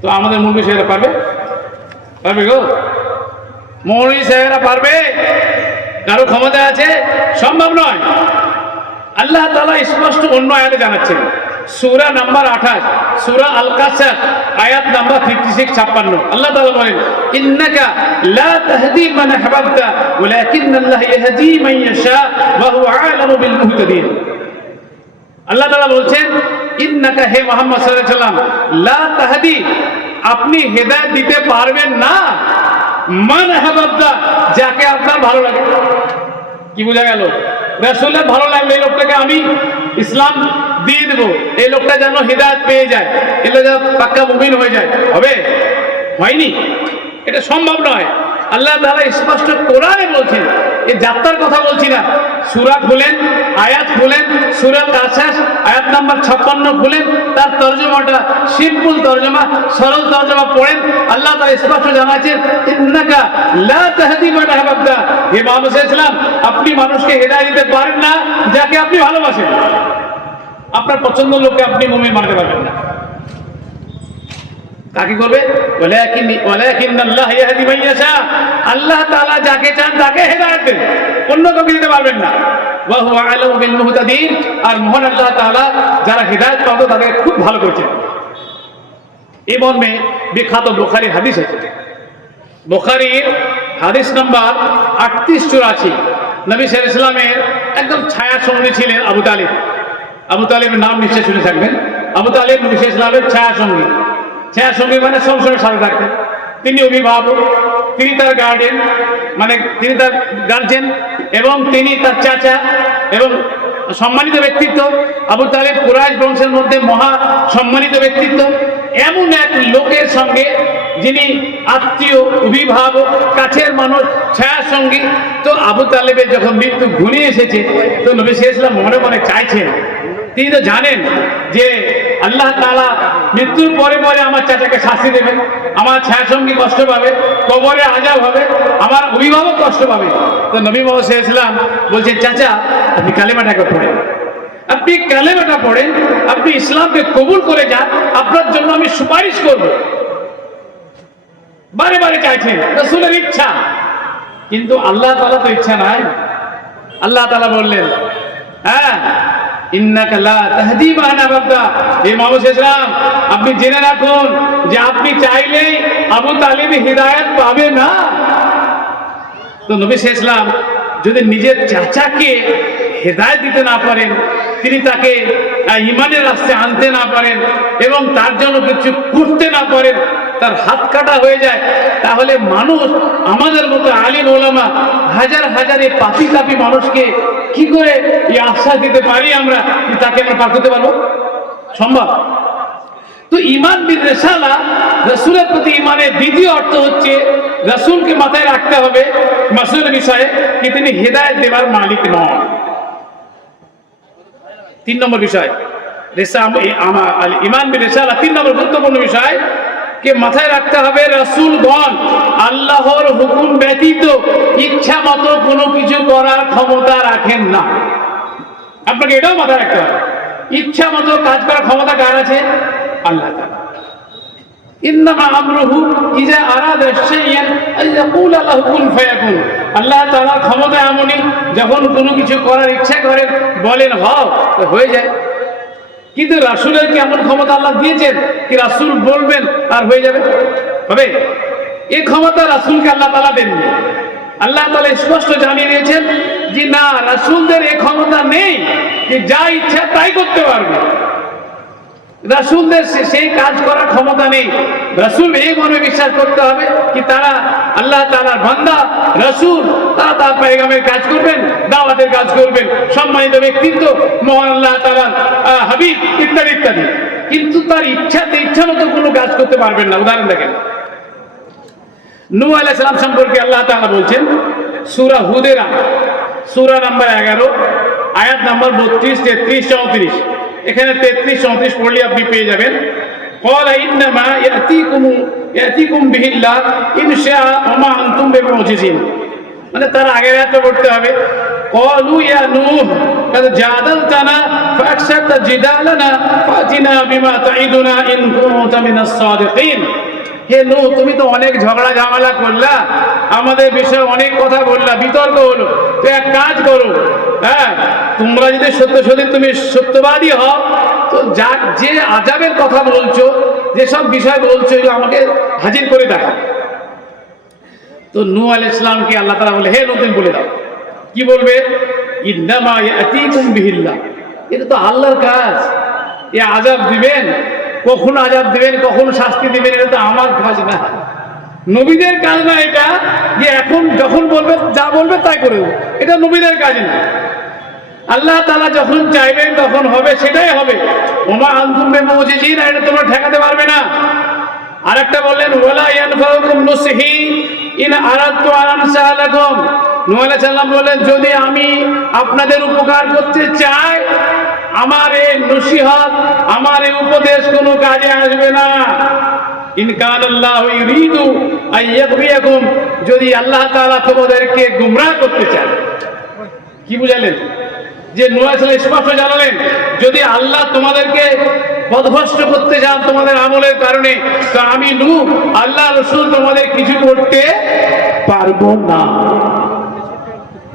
তো আমাদের মুরব্বি সাহেবরা পারবে গো? মৌলভী সাহেবরা পারবে? কারো ক্ষমতা আছে? সম্ভব নয়। আল্লাহ তাআলা স্পষ্ট অন্য আয়াতে জানাচ্ছেন, সূরা নাম্বার 28, সূরা আল কাসাস, আয়াত নাম্বার 56-56। আল্লাহ তাআলা বলেন, ইন্নাকা লা তাহদি মান আহবাবতা ওয়ালাকিন্নাল্লাহ ইয়াহদি মান ইয়াশা ওয়া হুয়া আ'লামু বিল মুহতাদিন। আল্লাহ তাআলা বলছেন, ইন্নাকা, হে মুহাম্মদ সাল্লাল্লাহু আলাইহি ওয়াসাল্লাম, লা তাহদি, আপনি হেদায়েত দিতে পারবেন না, মান আহবাবতা, যাকে আপনার ভালো লাগে। কি বোঝা গেল? রাসূলের ভালো লাগলে এই লোকটাকে আমি ইসলাম দিয়ে দেবো, এই লোকটা যেন হিদায়াত পেয়ে যায়, এই লোক যেন পাক্কা মুমিন হয়ে যায়, হবে? হয়নি, এটা সম্ভব নয়। আল্লাহ তাআলা স্পষ্ট কোরআনে বলছেন, এ যাত্রার কথা বলছি না, সূরা খুলেন, আয়াত খুলেন, সূরা কাসাস আয়াত নাম্বার 56 খুলেন, তার তরজমাটা সিম্পল তরজমা, সরল তরজমা পড়েন। আল্লাহ তাআলা স্পষ্ট জানাচ্ছেন, ইন্নাকা লা তাহদি মান আহবাবতা, হে মুহাম্মদ সাল্লাল্লাহু আলাইহি ওয়াসাল্লাম, আপনি মানুষকে হেদায়েত দিতে পারেন না যাকে আপনি ভালোবাসেন। আপনার পছন্দের লোককে আপনি মুমিন মানতে পারবেন না। কাকে করবে? ওয়ালাকিন্নাল্লাহ ইয়াহদি মান ইয়াশা, আল্লাহ তাআলা যাকে চান তাকে হেদায়েত দেন, অন্য কাউকে দিতে পারবেন না। ওয়া হুয়া আ'লামু বিল মুহতাদিন, আর মহান আল্লাহ তাআলা যারা হেদায়েত পাবে তাদের খুব ভালো করেছেন। এই মর্মে বিখ্যাত বুখারীর হাদিস আছে। বুখারীর হাদিস নাম্বার 3884, নবী সাল্লাল্লাহু আলাইহি ওয়াসাল্লামের একদম ছায়া সঙ্গী ছিলেন আবু তালিব। আবু তালিবের নাম নিশ্চয় শুনে থাকবেন। আবু তালিব নবী সাল্লাল্লাহু আলাইহি ওয়াসাল্লামের ছায়া সঙ্গী। ছায়া সঙ্গী মানে সবসময় সাথে থাকতেন। তিনি অভিভাবক, তিনি তার গার্ডিয়ান, মানে তিনি তার গার্জেন, এবং তিনি তার চাচা এবং সম্মানিত ব্যক্তিত্ব। আবু তালিব কুরাইশ বংশের মধ্যে মহা সম্মানিত ব্যক্তিত্ব। এমন এক লোকের সঙ্গে যিনি আত্মীয়, অভিভাবক, কাছের মানুষ, ছায়া সঙ্গী। তো আবু তালেবের যখন মৃত্যু ঘনিয়ে এসেছে, তো নবী সাল্লাল্লাহু আলাইহি ওয়াসাল্লাম মনে মনে চাইছেন, তিনি তো জানেন যে আল্লাহ তাআলা মৃত্যুর পরে পরে আমার চাচাকে শাস্তি দেবেন, আমার ছায়া সঙ্গী কষ্ট পাবে, কবরে আযাব হবে, আমার অভিভাবক কষ্ট পাবে। তো নবী মুহাম্মদ সাল্লাল্লাহু আলাইহি ওয়াসাল্লাম বলছেন, চাচা আপনি কালেমাটাকে পড়েন, আপনি কালেমাটা পড়েন, আপনি ইসলামকে কবুল করে যান, আপনার জন্য আমি সুপারিশ করব। বারে বারে চাইছেন, রাসূলের ইচ্ছা, কিন্তু আল্লাহ তাআলা তো ইচ্ছা নাই। আল্লাহ তাআলা বললেন, হ্যাঁ, ইন্নাকা লা তাহদি মান আহবাবতা, হে মুহাম্মদ সাল্লাল্লাহু আলাইহি ওয়াসাল্লাম, আপনি জেনে রাখুন যে আপনি চাইলেই আবু তালিব হিদায়াত পাবে না। তো নবী সাল্লাল্লাহু আলাইহি ওয়াসাল্লাম যদি নিজের চাচাকে হেদায়েত দিতে না পারেন, তিনি তাকে ঈমানের রাস্তায় আনতে না পারেন এবং তার জন্য কিছু করতে না পারেন, তার হাত কাটা হয়ে যায়, তাহলে মানুষ, আমাদের মতো আলিম ওলামা, হাজার হাজার এই পাপি তাপি মানুষকে কি করে এই আশ্বাস দিতে পারি আমরা যে তাকে আমরা পার করতে পারবো? সম্ভব? তো ঈমান বিল রিসালা, রাসূলের প্রতি ঈমানের দ্বিতীয় অর্থ হচ্ছে রাসূলকে মাথায় রাখতে হবে মাসুলের বিষয়ে কি তিনি হেদায়েত দেওয়ার মালিক নন। 3 নম্বর বিষয়, ঈমান বিল রিসালা 3 নম্বর গুরুত্বপূর্ণ বিষয় কে মাথায় রাখতে হবে, রাসূলগণ আল্লাহর হুকুম ব্যতীত ইচ্ছা মতো কোনো কিছু করার ক্ষমতা রাখেন না। আপনাকে এটাও মাথায় রাখতে হবে, ইচ্ছা মতো কাজ করার ক্ষমতা কার আছে? আল্লাহ তাআলা। ইন্নামা আমরুহু ইজা আরাদা শাইআন আন ইয়াকুলা লাহু কুন ফায়াকুন। আল্লাহ তাআলার ক্ষমতা এমনই, যখন কোনো কিছু করার ইচ্ছা করেন বলেন হও, হয়ে যায়। কিন্তু রাসূলের কি এমন ক্ষমতা আল্লাহ দিয়েছেন কি রাসূল বলবেন আর হয়ে যাবে? হবে? এই ক্ষমতা রাসূলকে আল্লাহ তাআলা দেননি। আল্লাহ তাআলা স্পষ্ট জানিয়ে দিয়েছেন যে না, রাসূলদের এই ক্ষমতা নেই যে যা ইচ্ছা তাই করতে পারবে। রাসূলদের সেই কাজ করার ক্ষমতা নেই। রাসূল এই মনে বিশ্বাস করতে হবে কি তারা আল্লাহ তাআলার বান্দা, রাসূল, তারা তার পয়গামের কাজ করবেন, দাওয়াতের কাজ করবেন, সম্মানিত ব্যক্তিত্ব, মহান আল্লাহ তাআলার হাবিব, ইত্যাদি ইত্যাদি। কিন্তু তার ইচ্ছা মতো কোনো কাজ করতে পারবেন না। উদাহরণ দেখেন, নূহ আলাইহিস সালাম সম্পর্কে আল্লাহ তাআলা বলছেন সূরা হুদের সূরা নাম্বার 11 আয়াত নাম্বার 32, 33, 34। এখানে 33, 34 পড়লে আপনি পেয়ে যাবেন। ক্বালা ইন্নামা ইয়াতিকুম বিহিল্লাহ ইন শাআ ওয়া মা আনতুম বিমুজিজিন। মানে তার আগের আয়াতটা পড়তে হবে, ক্বালু ইয়া নূহ কাদ জাদালতানা ফাকশাতা জিদালানা ফাতিনা বিমা তাইদুনা ইন কুনতা মিনাস সাদিকিন। হে নূহ, তুমি তো অনেক ঝগড়া ঝামেলা করলা, আমাদের বিষয়ে অনেক কথা বললা, বিতর্ক হলো, তো এক কাজ করো, হ্যাঁ, তোমরা যদি সত্যি তুমি সত্যবাদী হও, তো যে আযাবের কথা বলছো, যেসব বিষয় বলছো, এগুলো আমাকে হাজির করে দেখাও। তো নূহ আলাইহিস সালামকে আল্লাহ তাআলা বলে, হে নূহ, তুমি বলে দাও। কি বলবে? ইন্নামা ইয়াতিকুম বিহিল্লাহ। এটা তো আল্লাহর কাজ। এ আযাব দিবেন, কখন আযাব দিবেন, কখন শাস্তি দিবেন, এটা তো আমার কাজ না, নবীদের কাজ না এটা, যে এখন যখন বলবে যা বলবে তাই করে দেবো, এটা নবীদের কাজ না। আল্লাহ তাআলা যখন চাইবেন তখন হবে, সেটাই হবে। ওমা আনতুম বিমুজিজিন, এটা তোমরা ঠেকাতে পারবে না। আরেকটা বললেন, ওয়ালা ইয়ানফাউকুম নুসহি ইন আরাদতু আন আনসালাকুম। নূহ আলাইহিস সালাম বলেন, যদি আমি আপনাদের উপকার করতে চাই, আমার এই নসিহত, আমার এই উপদেশ কোনো কাজে আসবে না। ইন কানাল্লাহু ইউরিদু আইয়াগবিয়াকুম, যদি আল্লাহ তাআলা তোমাদেরকে গুমরাহ করতে চান। কি বুঝালেন? যে নূহ আলাইহিস সালাম স্পষ্ট জানালেন, যদি আল্লাহ তোমাদেরকে পথভ্রষ্ট করতে চান তোমাদের আমলের কারণে, তো আমি নূহ আল্লাহ রাসূল তোমাদের কিছু করতে পারবো না।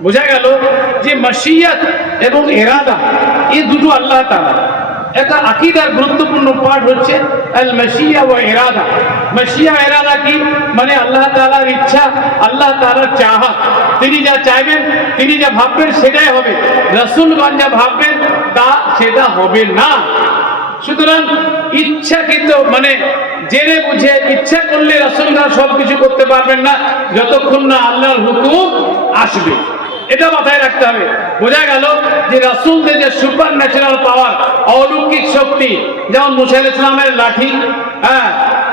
বোঝা গেল যে মাশিয়াত এবং ইরাদা এই দুটো আল্লাহ তাআলা। একটা আকীদার গুরুত্বপূর্ণ পার্ট হচ্ছে আল মাশিয়া ওয়া ইরাদা। মাশিয়া ইরাদা কি? মানে আল্লাহ তাআলার ইচ্ছা, আল্লাহ তাআলার চাহত। তিনি যা চাইবেন, তিনি যা ভাববেন সেটাই হবে। রাসূলগণ যা ভাববেন তা সেটা হবে না। সুতরাং ইচ্ছাকৃত মানে জেনে বুঝে ইচ্ছা করলে রাসূলগণ সবকিছু করতে পারবেন না যতক্ষণ না আল্লাহর হুকুম আসবে। এটা মাথায় রাখতে হবে। বোঝা গেল যে রাসূলদের যে সুপার ন্যাচারাল পাওয়ার, অলৌকিক শক্তি, যেমন মুসা আলাইহিস সালামের লাঠি,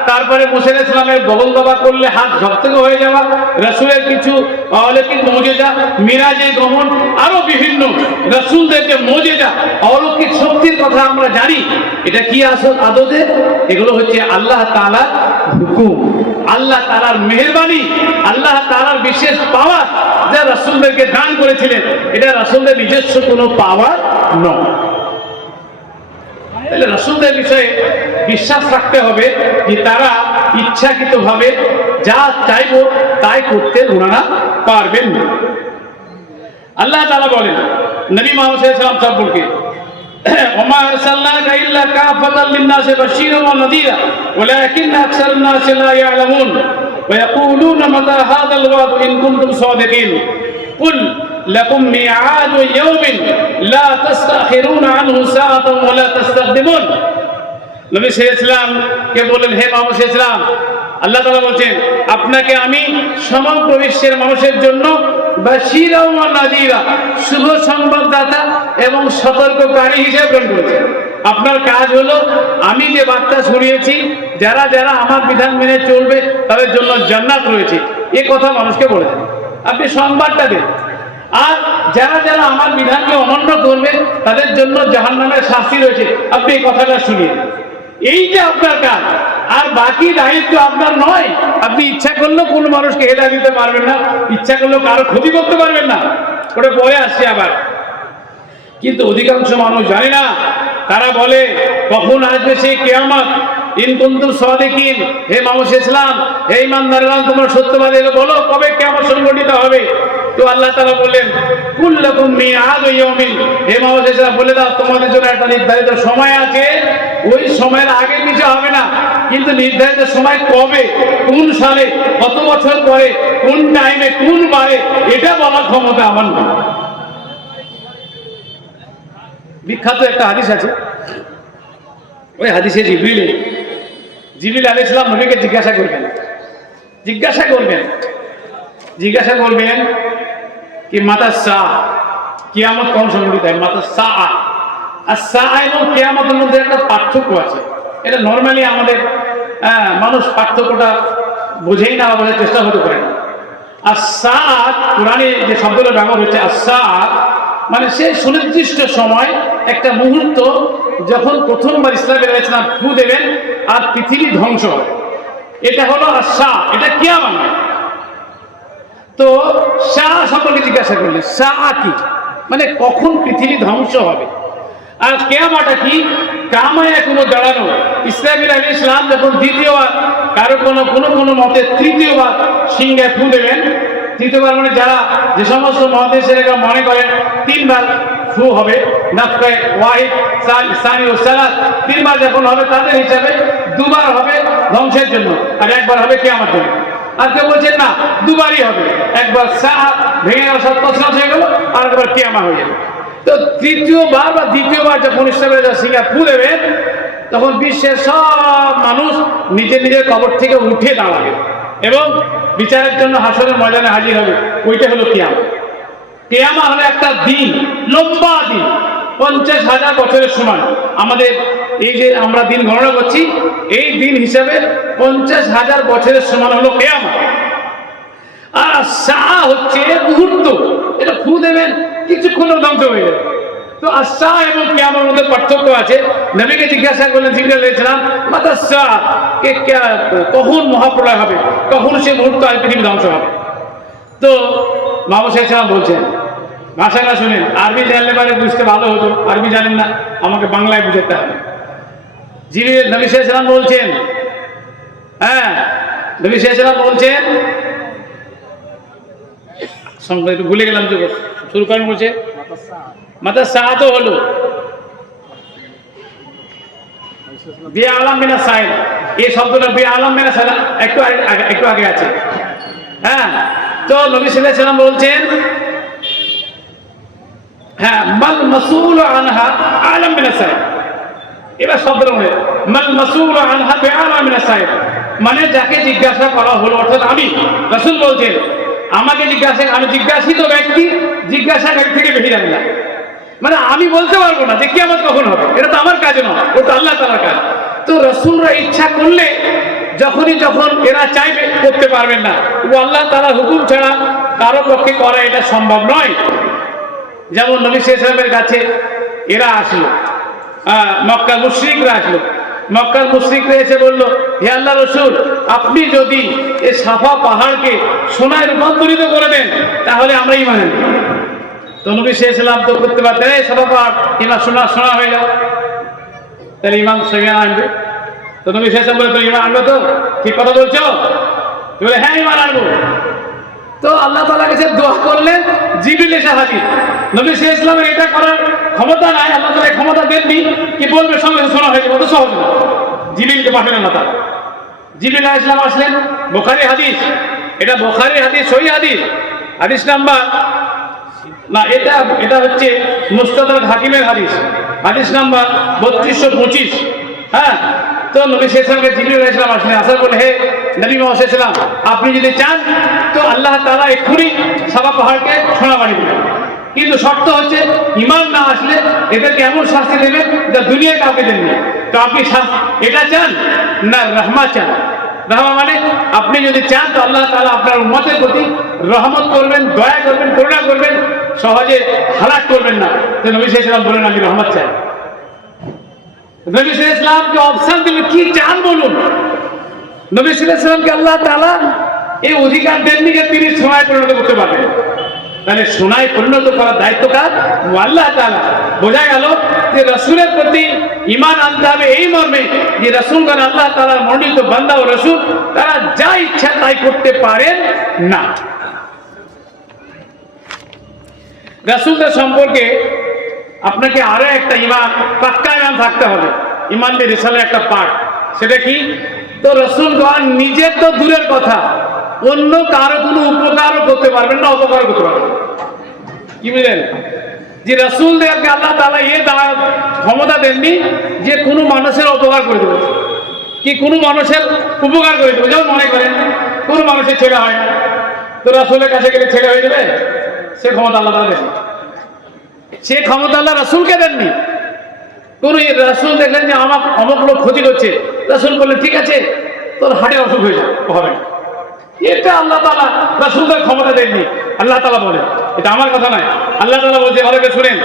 তারপরে মুসা আলাইহিস সালামের বগল দাবা করলে হাত ঝকঝকে হয়ে যাওয়া, রাসূলের কিছু অলৌকিক মুজিজা, মিরাজে গমন, আরো বিভিন্ন রাসূলদের যে মুজিজা, অলৌকিক শক্তির কথা আমরা জানি। এটা কি আসল আদতে? এগুলো হচ্ছে আল্লাহ তাআলার হুকুম, আল্লাহ তাআলার মেহেরবানি, আল্লাহ তাআলার বিশেষ পাওয়ার যা রাসূলদেরকে দান করেছিলেন। এটা রাসূলদের নিজস্ব কোনো পাওয়ার নয়। তাহলে রাসূলদের বিষয়ে বিশ্বাস রাখতে হবে যে তারা ইচ্ছাকৃতভাবে যা চাইবো তাই করতে ওনারা পারবেন না। আল্লাহ তাআলা বলেন নবী মুহাম্মদ সাল্লাল্লাহু আলাইহি ওয়াসাল্লাম সম্পর্কে, ওমা আরসালনাকা ইল্লা কাফাতাল লিন-নাসি বাশীরান ওয়া নাযীরা ওয়ালাকিন্না আকসারান নাসি লা ইয়ালামুন ওয়া ইয়াকুলুনা মাতা হাযাল ওয়া'দু ইন কুনতুম সাদিকিন কুল লাকুম মি'আদু ইয়াওমিন লা তাস্তাখিরুনা আনহু সাআতান ওয়া লা তাস্তাকদিমুন। নবী সাল্লাল্লাহু আলাইহি ওয়াসাল্লাম কে বলেন, হে মুহাম্মদ সাল্লাল্লাহু আলাইহি ওয়াসাল্লাম, আল্লাহ তাআলা বলেন আপনাকে আমি সমগ্র বিশ্বের মানুষের জন্য বাশীরা ওয়া নাযীরা, শুভ সংবাদদাতা এবং সতর্ককারী হিসেবে প্রেরণ করেছি। আপনার কাজ হলো আমি যে বার্তা ছড়িয়েছি, যারা যারা আমার বিধান মেনে চলবে তাদের জন্য জান্নাত রয়েছে, এই কথা মানুষকে বলে দেন। আপনি সংবাদটা দেন। আর যারা যারা আমার বিধানকে অমান্য করবে তাদের জন্য জাহান্নামের শাস্তি রয়েছে, আপনি এই কথাটা শুনিয়ে দেন। এই যে আপনার কাজ, আর বাকি দায়িত্ব আপনার নয়। আপনি ইচ্ছা করলেও কোন মানুষকে হেদায়েত দিতে পারবেন না, ইচ্ছা করলেও কারো ক্ষতি করতে পারবেন না। ওটা পরে আসছে আবার। কিন্তু অধিকাংশ মানুষ জানে না। তারা বলে কখন আসবে সেই কিয়ামত, ইন কুনতুম সাদিকিন, হে মুহাম্মদ সাল্লাল্লাহু আলাইহি ওয়াসাল্লাম, হে ঈমানদারগণ, তোমরা সত্যবাদী বলো কবে কিয়ামত সংঘটিত হবে। তো আল্লাহ তাআলা বললেন কুল লাকুম মি'আদু ইয়াওমিন, হে মুহাম্মদ সাল্লাল্লাহু আলাইহি ওয়াসাল্লাম বলে দাও তোমাদের জন্য একটা নির্ধারিত সময় আছে। ওই সময়ের আগে কিছু হবে না, কিন্তু নির্ধারিত সময় কবে, কোন সালে, কত বছর পরে, কোন টাইমে, কোন বারে, এটা বলার ক্ষমতা আমার নেই। বিখ্যাত একটা হাদিস আছে। ওই হাদিসে জিবরিল আলাইহিস সালাম নবীকে জিজ্ঞাসা করবেন কি মাতা সা, কিয়ামত কখন সংঘটিত হয়। মাতা সা আর সা এবং কিয়ামতের মধ্যে একটা পার্থক্য আছে। এটা নর্মালি আমাদের মানুষ পার্থক্যটা বোঝেই না, বোঝার চেষ্টা হতে পারে না। আর সাআত, কোরআনে যে শব্দটা ব্যবহার হচ্ছে আর সাআত, মানে সেই সুনির্দিষ্ট সময়, একটা মুহূর্ত যখন প্রথমবার ইসরাফিল ইসলাম ফু দেবেন আর পৃথিবী ধ্বংস হয়, এটা হলো আশা, এটা কিয়ামত। তো শাহ সকলকে জিজ্ঞাসা করলেন শাহ কি, মানে কখন পৃথিবী ধ্বংস হবে। আর কিয়ামতটা কি? কামায় কোনো দাঁড়ানো। ইসরাফিল আলাইহিস সালাম যখন দ্বিতীয়বার, কারো কোনো মতে তৃতীয়বার সিংহায় ফু দেবেন, তৃতীয়বার মানে যারা যে সমস্ত মহাদেশের মনে করেন তিনবার ফু হবে, নাফখে ওয়াহিদ, সানি ও সালাত, তিনবার যখন হবে তাদের হিসাবে দুবার হবে ধ্বংসের জন্য আর একবার হবে কিয়ামতের জন্য। আর কেউ বলছেন না, দুবারই হবে, একবার সাআ ভেঙে গেল, সব তছনছ হয়ে গেল, আর একবার কিয়ামত হয়ে যাবে। তো তৃতীয়বার বা দ্বিতীয়বার যখন ইসরাফিল সিংহা ফু দেবেন, তখন বিশ্বের সব মানুষ নিজের নিজের কবর থেকে উঠে দাঁড়াবে এবং বিচারের জন্য হাসরের ময়দানে হাজির হবে। ওইটা হলো কিয়ামত। কিয়ামত হলো একটা দিন, লম্বা দিন, 50,000 বছরের সমান। আমাদের এই যে আমরা দিন গণনা করছি, এই দিন হিসাবে 50,000 বছরের সমান হলো কিয়ামত। আর সাআ হচ্ছে মুহূর্ত, কিছুক্ষণের ধ্বংস হয়ে যাবে। তো আশা এবং কিয়ামতের মধ্যে পার্থক্য আছে। নবীকে জিজ্ঞাসা করলেন জিবরাইল আলাইহিস সালাম, মাতা আশা, কখন মহাপ্রলয় হবে, কখন সে মুহূর্ত আর পৃথিবী ধ্বংস হবে? তো মোহাম্মদ সাল্লাল্লাহু আলাইহি ওয়াসাল্লাম বলছেন, ভাষাটা শুনেন, আরবি জানলে পারে বুঝতে ভালো হতো, আরবি জানেন না, আমাকে বাংলায় বুঝাতে হবে। জিবরাইল নবী সাল্লাল্লাহু আলাইহি ওয়াসাল্লাম বলছেন, হ্যাঁ নবী সাল্লাল্লাহু আলাইহি ওয়াসাল্লাম বলছেন, সঙ্গে একটু ভুলে গেলাম, যে শুরু করেন বলছে মাতা সাআত হলো বি আলাম মিনা সাইল, এই শব্দটা বি আলাম মিনা সাইল একটু আগে আছে। হ্যাঁ, তো নবী সাল্লাল্লাহু আলাইহি ওয়াসাল্লাম বলছেন, হ্যাঁ মাল মাসউল আনহা আলাম মিনা সাইল। এবার শব্দটা মনে, মাল মাসউল আনহা বি আলাম মিনা সাইল, মানে যাকে জিজ্ঞাসা করা হলো, অর্থাৎ আমি। রাসূল বলছেন, আমাকে আমি জিজ্ঞাসিত ব্যক্তি জিজ্ঞাসাকারী থেকে বেশি জানি না। মানে আমি বলতে পারবো না যে কিয়ামত কখন হবে, এটা তো আমার কাজ নয়, ওটা আল্লাহ তাআলার কাজ। তো রাসূলরা ইচ্ছা করলে যখন এরা চাইবে করতে পারবেন না, ও আল্লাহ তাআলার হুকুম ছাড়া কারো পক্ষে করা এটা সম্ভব নয়। যেমন নবী সাল্লাল্লাহু আলাইহি ওয়াসাল্লামের কাছে এরা আসলো, মক্কার মুশরিকরা আসলো। মক্কার মুশরিকরা এসে বলল, হে আল্লাহ রাসূল, আপনি যদি এই সাফা পাহাড়কে সোনায় রূপান্তরিত করে দেন তাহলে আমরা ঈমান আনব। তো নবী সাল্লাল্লাহু আলাইহি ওয়াসাল্লাম তো করতে পারতেন, এই সাফা পাহাড় ঈমান সোনা হয়ে যাও, তাহলে ঈমান সঙ্গে আনবে। তো নবী সাল্লাল্লাহু আলাইহি ওয়াসাল্লাম বলে, তো ঈমান আনবে তো? ঠিক কথা বলছো? বলে হ্যাঁ ঈমান আনবো। তো আল্লাহ তাআলার কাছে দোয়া করলেন, জিবরিল এসে হাজির। নবী সাল্লাল্লাহু আলাইহি ওয়াসাল্লামের এটা করার ক্ষমতা নাই, আল্লাহ তাআলা ক্ষমতা দেননি, কি বলবে সঙ্গে শোনা হয়ে যাবে, অত সহজ না। জিবরিলকে পাঠালেন আল্লাহ তাআলা। জিবরিল আলাইহিস সালাম আসলেন, বুখারী হাদিস, এটা বুখারী হাদিস, সহিহ হাদিস, হাদিস নাম্বার না, এটা হচ্ছে মুস্তাদরাক হাকিমের হাদিস, হাদিস নাম্বার 3225। হ্যাঁ, তো নবী সাল্লাল্লাহু আলাইহি ওয়াসাল্লামকে জিবরিল আলাইহিস সালাম আসলেন, আসার বলে, হে নবী মুহাম্মদ সাল্লাল্লাহু আলাইহি ওয়াসাল্লাম, আপনি যদি চান তো আল্লাহ তাআলা এক্ষুনি সাফা পাহাড়কে সোনা বানিয়ে দেবেন, কিন্তু শর্ত হচ্ছে ঈমান না আসলে এদেরকে এমন শাস্তি দেবেন যা দুনিয়া কাউকে দেননি। তো আপনি এটা চান না রহমা চান? রহমা মানে আপনি যদি চান তো আল্লাহ তাআলা আপনার উম্মতের প্রতি রহমত করবেন, দয়া করবেন, করুণা করবেন, সহজে হালাক করবেন না। তো নবী সাল্লাল্লাহু আলাইহি ওয়াসাল্লাম বলেন, আমি রহমত চাই। নবী সাল্লাল্লাহু আলাইহি ওয়াসাল্লামকে অপশন দিলেন, কি চান বলুন। নবী সাল্লাল্লাহু আলাইহি ওয়াসাল্লামকে আল্লাহ তাআলা এই অধিকার দেননি যে তিনি সোনায় পরিণত করতে পারবেন। তাহলে সোনায় পরিণত করার দায়িত্ব কার? আল্লাহ তাআলা। বোঝা গেল যে রাসূলের প্রতি ঈমান আনতে হবে এই মর্মে যে রাসূলগণ আল্লাহ তাআলার মনোনীত বান্দা ও রাসূল, তারা যা ইচ্ছা তাই করতে পারেন না। রাসূলদের সম্পর্কে আপনাকে আরো একটা ঈমান, পাক্কা ঈমান থাকতে হবে। ঈমান বি রিসালার একটা পার্ট, সেটা কি? তো রাসূলগণ নিজের তো দূরের কথা, অন্য কারো কোনো উপকারও করতে পারবেন না, অপকারও করতে পারবেন না। কি বুঝলেন? যে রাসূলদেরকে আল্লাহ তাআলা ক্ষমতা দেননি যে কোনো মানুষের অপকার করে দেবে, কি কোনো মানুষের উপকার করে দেবে। যেমন মনে করেন কোনো মানুষের ছেলে হয় না, তো রাসূলের কাছে গেলে ছেলে হয়ে যাবে, সে ক্ষমতা আল্লাহ তাআলা দেননি। সে ক্ষমতা আল্লাহ রাসূলকে দেননি। কোন রাসূল দেখলেন যে আমার অমুক লোক ক্ষতি করছে, রাসূল বললেন ঠিক আছে তোর হার্টের অসুখ হয়ে যাবে, হবে না। এটা আল্লাহ তাআলা রাসূলদের ক্ষমতা দেননি। আল্লাহ তাআলা বলেন, এটা আমার কথা নয়, আল্লাহ তাআলা বলছে, ভালো করে শুনেন,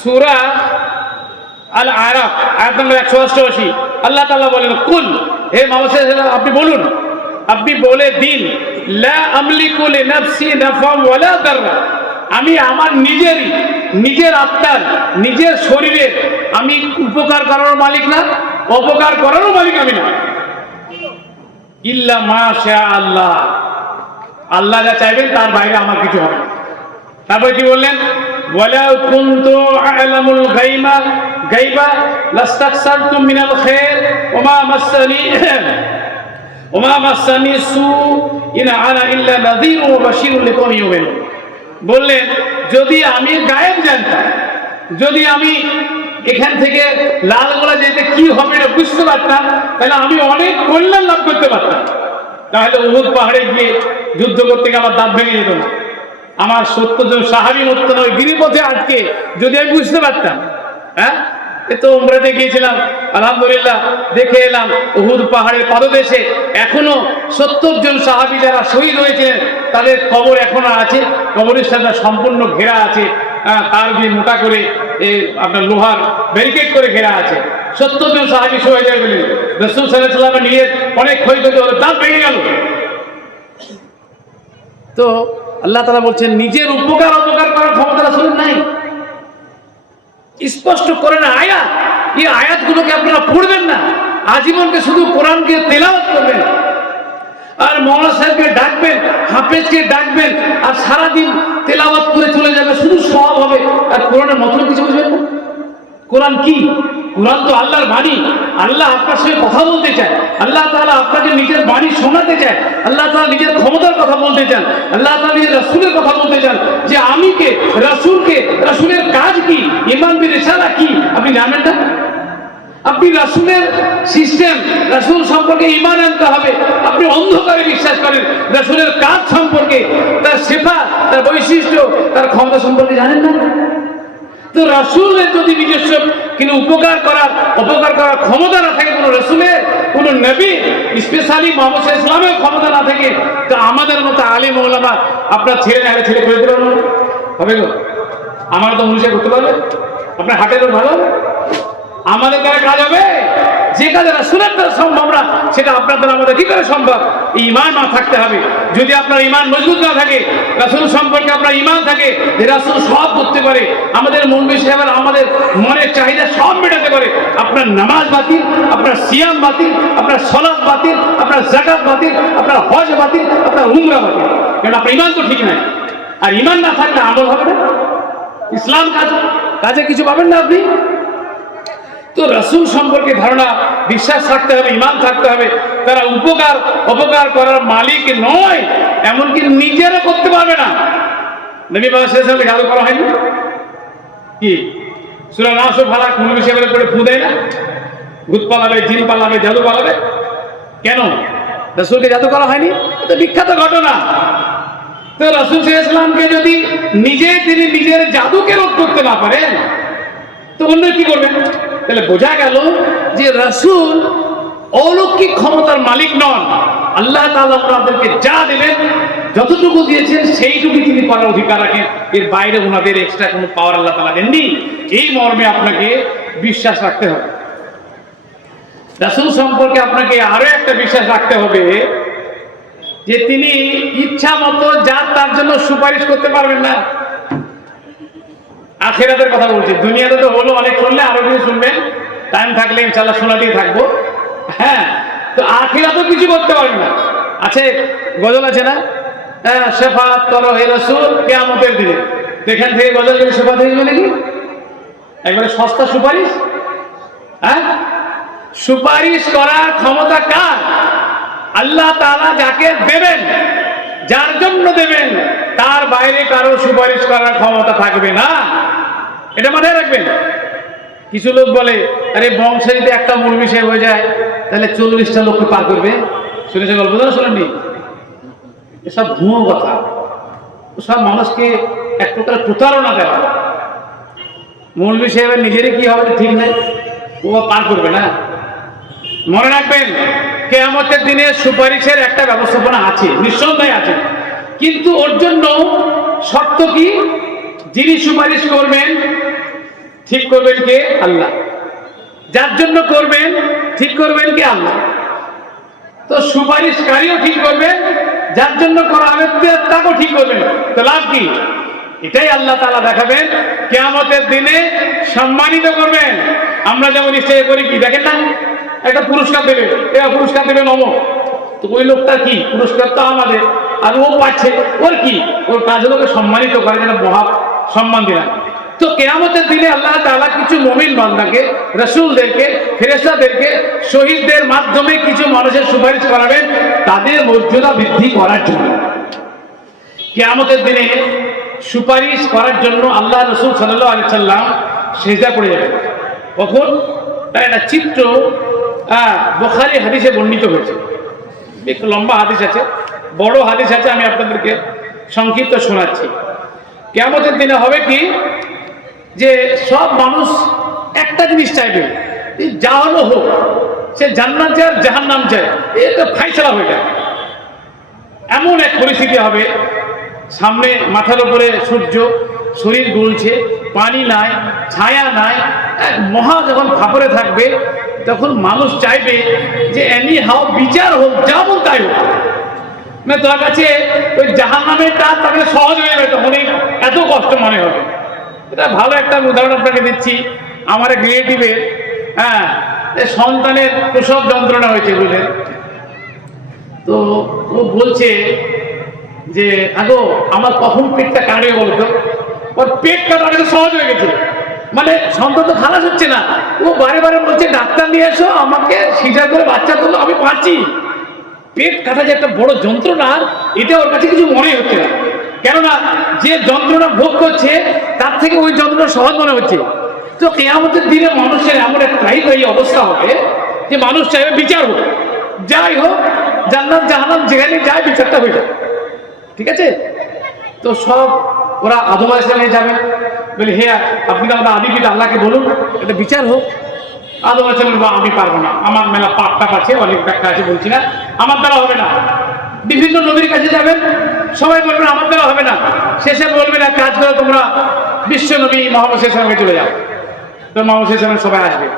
সূরা আল আরাফ আয়াত নম্বর 188, আল্লাহ তাআলা বলেন, কুল, হে মুহাম্মদ সাল্লাল্লাহু আলাইহি ওয়াসাল্লাম, আপনি বলুন, আপনি বলে দিন, লা আমলিকু লিনাফসি নাফআন ওয়ালা দাররা, আমি আমার নিজের আত্মার, নিজের শরীরের আমি উপকার করার মালিক না, অপকার করারও মালিক আমি না, ইল্লা মা শা আল্লাহ, আল্লাহ যা চাইবেন তার বাইরে আমার কিছু হবে না। তারপরে কি বললেন? ওয়ালা কুনতু আ'লামুল গায়বা লাস্তাকসারতু মিনাল খায়র ওমা মাসানি সু ইন আনা ইল্লা নাযীরুন ওয়া বাশীরুন লিকাওমিন ইউমিনুন। বললেন, যদি আমি গায়েব জানতাম, যদি আমি এখান থেকে লালগোলা যেতে কি হবে না বুঝতে পারতাম, তাহলে আমি অনেক কল্যাণ লাভ করতে পারতাম। তাহলে উহুদ পাহাড়ে গিয়ে যুদ্ধ করতে গিয়ে আমার দাঁত ভেঙে যেত না, আমার 70 জন সাহাবী মরতো না ওই গিরিপথে আটকে, যদি আমি বুঝতে পারতাম। হ্যাঁ, এ তো উমরাতে গিয়েছিলাম, আলহামদুলিল্লাহ দেখে এলাম উহুদ পাহাড়ের পাদদেশে এখনো 70 জন সাহাবী যারা শহীদ হয়েছিলেন তাদের কবর এখনো আছে। কবরস্থানটা সম্পূর্ণ ঘেরা আছে, তার দিয়ে মোটা করে আপনার লোহার ব্যারিকেড করে ঘেরা আছে। 70 জন সাহাবী শহীদ হয়ে গেলেন। রাসূল সাল্লাল্লাহু আলাইহি ওয়াসাল্লামের নিজের অনেক ক্ষয়ক্ষতি হলো, দাঁত ভেঙে গেল। তো আল্লাহ তাআলা বলছেন নিজের উপকার অপকার করার ক্ষমতা রাসূলের নাই। স্পষ্ট করে না আয়াত, এই আয়াতগুলোকে আপনারা পড়বেন না, আজীবনকে শুধু কোরআনকে তেলাওয়াত করবেন আর মওলানা সাহেবকে ডাকবেন, হাফেজকে ডাকবেন আর সারাদিন তেলাওয়াত করে চলে যাবে, শুধু সওয়াব হবে আর কোরআনের মতলব কিছু বুঝবেন না। কোরআন কি? কোরআন তো আল্লাহর বাণী। আল্লাহ আপনার সঙ্গে কথা বলতে চায়, আল্লাহ তাআলা আপনাকে নিজের বাণী শোনাতে চায়, আল্লাহ তাআলা নিজের ক্ষমতার কথা বলতে চান, আল্লাহ তাআলা নিজের রাসূলের কথা বলতে চান যে আমি কে, রাসূলকে, রাসূলের কাজ কি, ঈমান বিল রিসালা কি আপনি জানেন না? আপনি রাসূলের সিস্টেম, রাসূল সম্পর্কে ঈমান আনতে হবে। আপনি অন্ধকারে বিশ্বাস করেন, রাসূলের কাজ সম্পর্কে, তার সিফাত, তার বৈশিষ্ট্য, তার ক্ষমতা সম্পর্কে জানেন না। তো রাসূলের যদি নিজস্ব কিন্তু উপকার করার অপকার করার ক্ষমতা না থাকে, কোনো রাসূলের, কোনো নবী, স্পেশালি মুহাম্মদ সাল্লাল্লাহু আলাইহি ওয়াসাল্লামের ক্ষমতা না থাকে, তো আমাদের মতো আলেম ওলামা আপনার ছেলে করে দিতে পারবে না? হবে গো? আমার তো মনীষা করতে পারবে? আপনার হাটেরও ভালো হবে? আমাদের দ্বারা কাজ হবে? যে কাজ রাসূলের দ্বারা সম্ভব না সেটা আপনার দ্বারা আমাদের কি করে সম্ভব? ঈমান না থাকতে হবে। যদি আপনার ঈমান মজবুত না থাকে, রাসূল সম্পর্কে আপনার ঈমান থাকে যে রাসূল সব করতে পারে, আমাদের মৌলভী সাহেবের আমাদের মনের চাহিদা সব মেটাতে পারে, আপনার নামাজ বাতিল, আপনার সিয়াম বাতিল, আপনার সালাত বাতিল, আপনার যাকাত বাতিল, আপনার হজ বাতিল, আপনার উমরা বাতিল, কারণ আপনার ঈমান তো ঠিক নাই। আর ঈমান না থাকলে আমল হবে না, ইসলাম কাজে কিছু পাবেন না আপনি। তো রাসূল সম্পর্কে ধারণা, বিশ্বাস থাকতে হবে, ঈমান থাকতে হবে। তারা উপকার অপকার করার মালিক নয়, এমনকি নিজেরা করতে পারবে না। নবী পাক সাল্লাল্লাহু আলাইহি ওয়াসাল্লামকে জাদু করা হয়নি কি? সূরা নাস ও ফালাক কোন বিষয়ে করে ফু দেয় না? ভূত পালাবে, জিন পালাবে, জাদু পালাবে, কেন? রাসূলকে জাদু করা হয়নি? এটা বিখ্যাত ঘটনা। তো রাসূল সাল্লাল্লাহু আলাইহি ওয়াসাল্লামকে যদি তিনি নিজের জাদুকে রোধ করতে না পারেন তো অন্য কি করবেন? তাহলে বোঝা গেল যে রাসূল অলৌকিক ক্ষমতার মালিক নন। আল্লাহ তাআলা আপনাদেরকে যা দিলেন, যতটুকু দিয়েছেন সেইটুকু তিনি করার অধিকার রাখেন, এর বাইরে ওনাদের এক্সট্রা কোনো পাওয়ার আল্লাহ তাআলা দেননি। এই মর্মে আপনাকে বিশ্বাস রাখতে হবে। রাসূল সম্পর্কে আপনাকে আরো একটা বিশ্বাস রাখতে হবে যে তিনি ইচ্ছা মতো যা তার জন্য সুপারিশ করতে পারবেন না। আখিরাতের কথা বলছি, দুনিয়াতে তো হলো অনেক, শুনলে আরো কিছু শুনবেন, টাইম থাকলে ইনশাআল্লাহ শোনাতেই থাকবো। হ্যাঁ, তো আখিরাতেও কিছু করতে পারবেন না। আছে গজল আছে না, হ্যাঁ, শেফাত করো হে রাসূল কিয়ামতের দিনে। এখান থেকে গজল করে শেফাত হয়ে যাবে নাকি? একবারে সস্তা সুপারিশ। হ্যাঁ, সুপারিশ করার ক্ষমতা কার? আল্লাহ তাআলা যাকে দেবেন, যার জন্য দেবেন, তার বাইরে কারো সুপারিশ করার ক্ষমতা থাকবে না, এটা মাথায় রাখবেন। কিছু লোক বলে আরে বংশে যদি একটা মৌলভী সাহেব হয়ে যায় তাহলে 40টা লোককে পার করবে। শুনেছে গল্প? না শোনেননি? এসব ভুয়ো কথা, সব মানুষকে এক প্রকার প্রতারণা দেওয়া। মৌলভী সাহেবের নিজেরই কি হবে ঠিক নাই, ও পার করবে না। মনে রাখবেন, কিয়ামতের দিনে সুপারিশের একটা ব্যবস্থাপনা আছে, নিঃসন্দেহে আছে, কিন্তু ওর জন্য শর্ত কি? যিনি সুপারিশ করবেন ঠিক করবেন কে? আল্লাহ। যার জন্য করবেন ঠিক করবেন কে? আল্লাহ। তো সুপারিশকারীও ঠিক করবেন, যার জন্য করা হবে তাকেও ঠিক করবেন। তো লাভ কি? এটাই আল্লাহ তাআলা দেখাবেন, কিয়ামতের দিনে সম্মানিত করবেন। আমরা যেমন নিশ্চয় করি কি দেখেন না, একটা পুরস্কার দেবে, এরা পুরস্কার দেবে অমুক, তো ওই লোকটা কি পুরস্কার তো আমাদের, আর ও পাচ্ছে, ওর কি? ওর কাজ হলো সম্মানিত করে, যেন মহা সম্মান দিলাম। তো কিয়ামতের দিনে আল্লাহ তাআলা কিছু মুমিন বান্দাকে, রাসূলদেরকে, ফেরেশতাদেরকে, শহীদদের মাধ্যমে কিছু মানুষের সুপারিশ করাবেন তাদের মর্যাদা বৃদ্ধি করার জন্য। কিয়ামতের দিনে সুপারিশ করার জন্য আল্লাহ রাসূল সাল্লাল্লাহু আলাইহি সাল্লাম সিজদা করে যাবেন। কখন? তার একটা চিত্র বুখারী হাদিসে বর্ণিত হয়েছে। একটু লম্বা হাদিস আছে, বড় হাদিস আছে, আমি আপনাদেরকে সংক্ষিপ্ত শোনাচ্ছি। কিয়ামতের দিনে হবে কি, যে সব মানুষ একটা জিনিস চাইবে, যা হলো হোক, সে জান্নাত চায় আর জাহান্নাম চায়, এটা ফাইসলা হয়ে যায়। এমন এক পরিস্থিতি হবে, সামনে মাথার উপরে সূর্য, শরীর গলছে, পানি নাই, ছায়া নাই, এক মহা যখন খাপড়ে থাকবে, তখন মানুষ চাইবে যে এনি হাও বিচার হোক, যেমন তাই হোক। মানে তার কাছে ওই জাহান্নামের কাজ তাকে সহজ হয়ে যাবে, তখন এত কষ্ট মনে হবে। এটা ভালো একটা উদাহরণ আপনাকে দিচ্ছি। আমার এক রিলেটিভের সন্তানের প্রসব যন্ত্রণা হয়েছে বুঝলেন। তো ও বলছে যে আগো আমার কখন পেটটা কাটবে বলতো। ওর পেট কাটাটা সহজ হয়ে গেছে, মানে সন্তান তো খালাস হচ্ছে না। ও বারে বারে বলছে ডাক্তার নিয়ে এসো, আমাকে সিজার করে বাচ্চা তুলো, আমি পারছি। পেট কাটা যে একটা বড় যন্ত্রণা, এটা ওর কাছে কিছু মনে হচ্ছে না। কেননা যে যন্ত্রণা ভোগ করছে তার থেকে ওই যন্ত্রণা সহজ মনে হচ্ছে। তো কিয়ামতের দিনে মানুষের এমন একটা ত্রাহি অবস্থা হবে যে মানুষ চাইবে বিচার হোক, যাই হোক, জান্নাত জাহান্নাম যেখানে যায় বিচারটা হয়ে যায়। ঠিক আছে? তো সব ওরা আদম আলাইহিস সালামে যাবে, বলে হে আপনি তো আমাদের আদি পিতা, আল্লাহকে বলুন এটা বিচার হোক। আদম আলাইহিস সালাম বলবে আমি পারবো না, আমার মেলা পাপ আছে, অনেক ব্যাখ্যা আছে, বলছি না, আমার দ্বারা হবে না। বিভিন্ন নবীর কাছে যাবেন, সবাই বলবেন আমার দ্বারা হবে না। শেষে বলবেন এক কাজ করো, তোমরা বিশ্ব নবী মুহাম্মদ সাল্লাল্লাহু আলাইহি ওয়াসাল্লামে চলে যাও। তো মুহাম্মদ সাল্লাল্লাহু আলাইহি ওয়াসাল্লাম সবাই আসবে।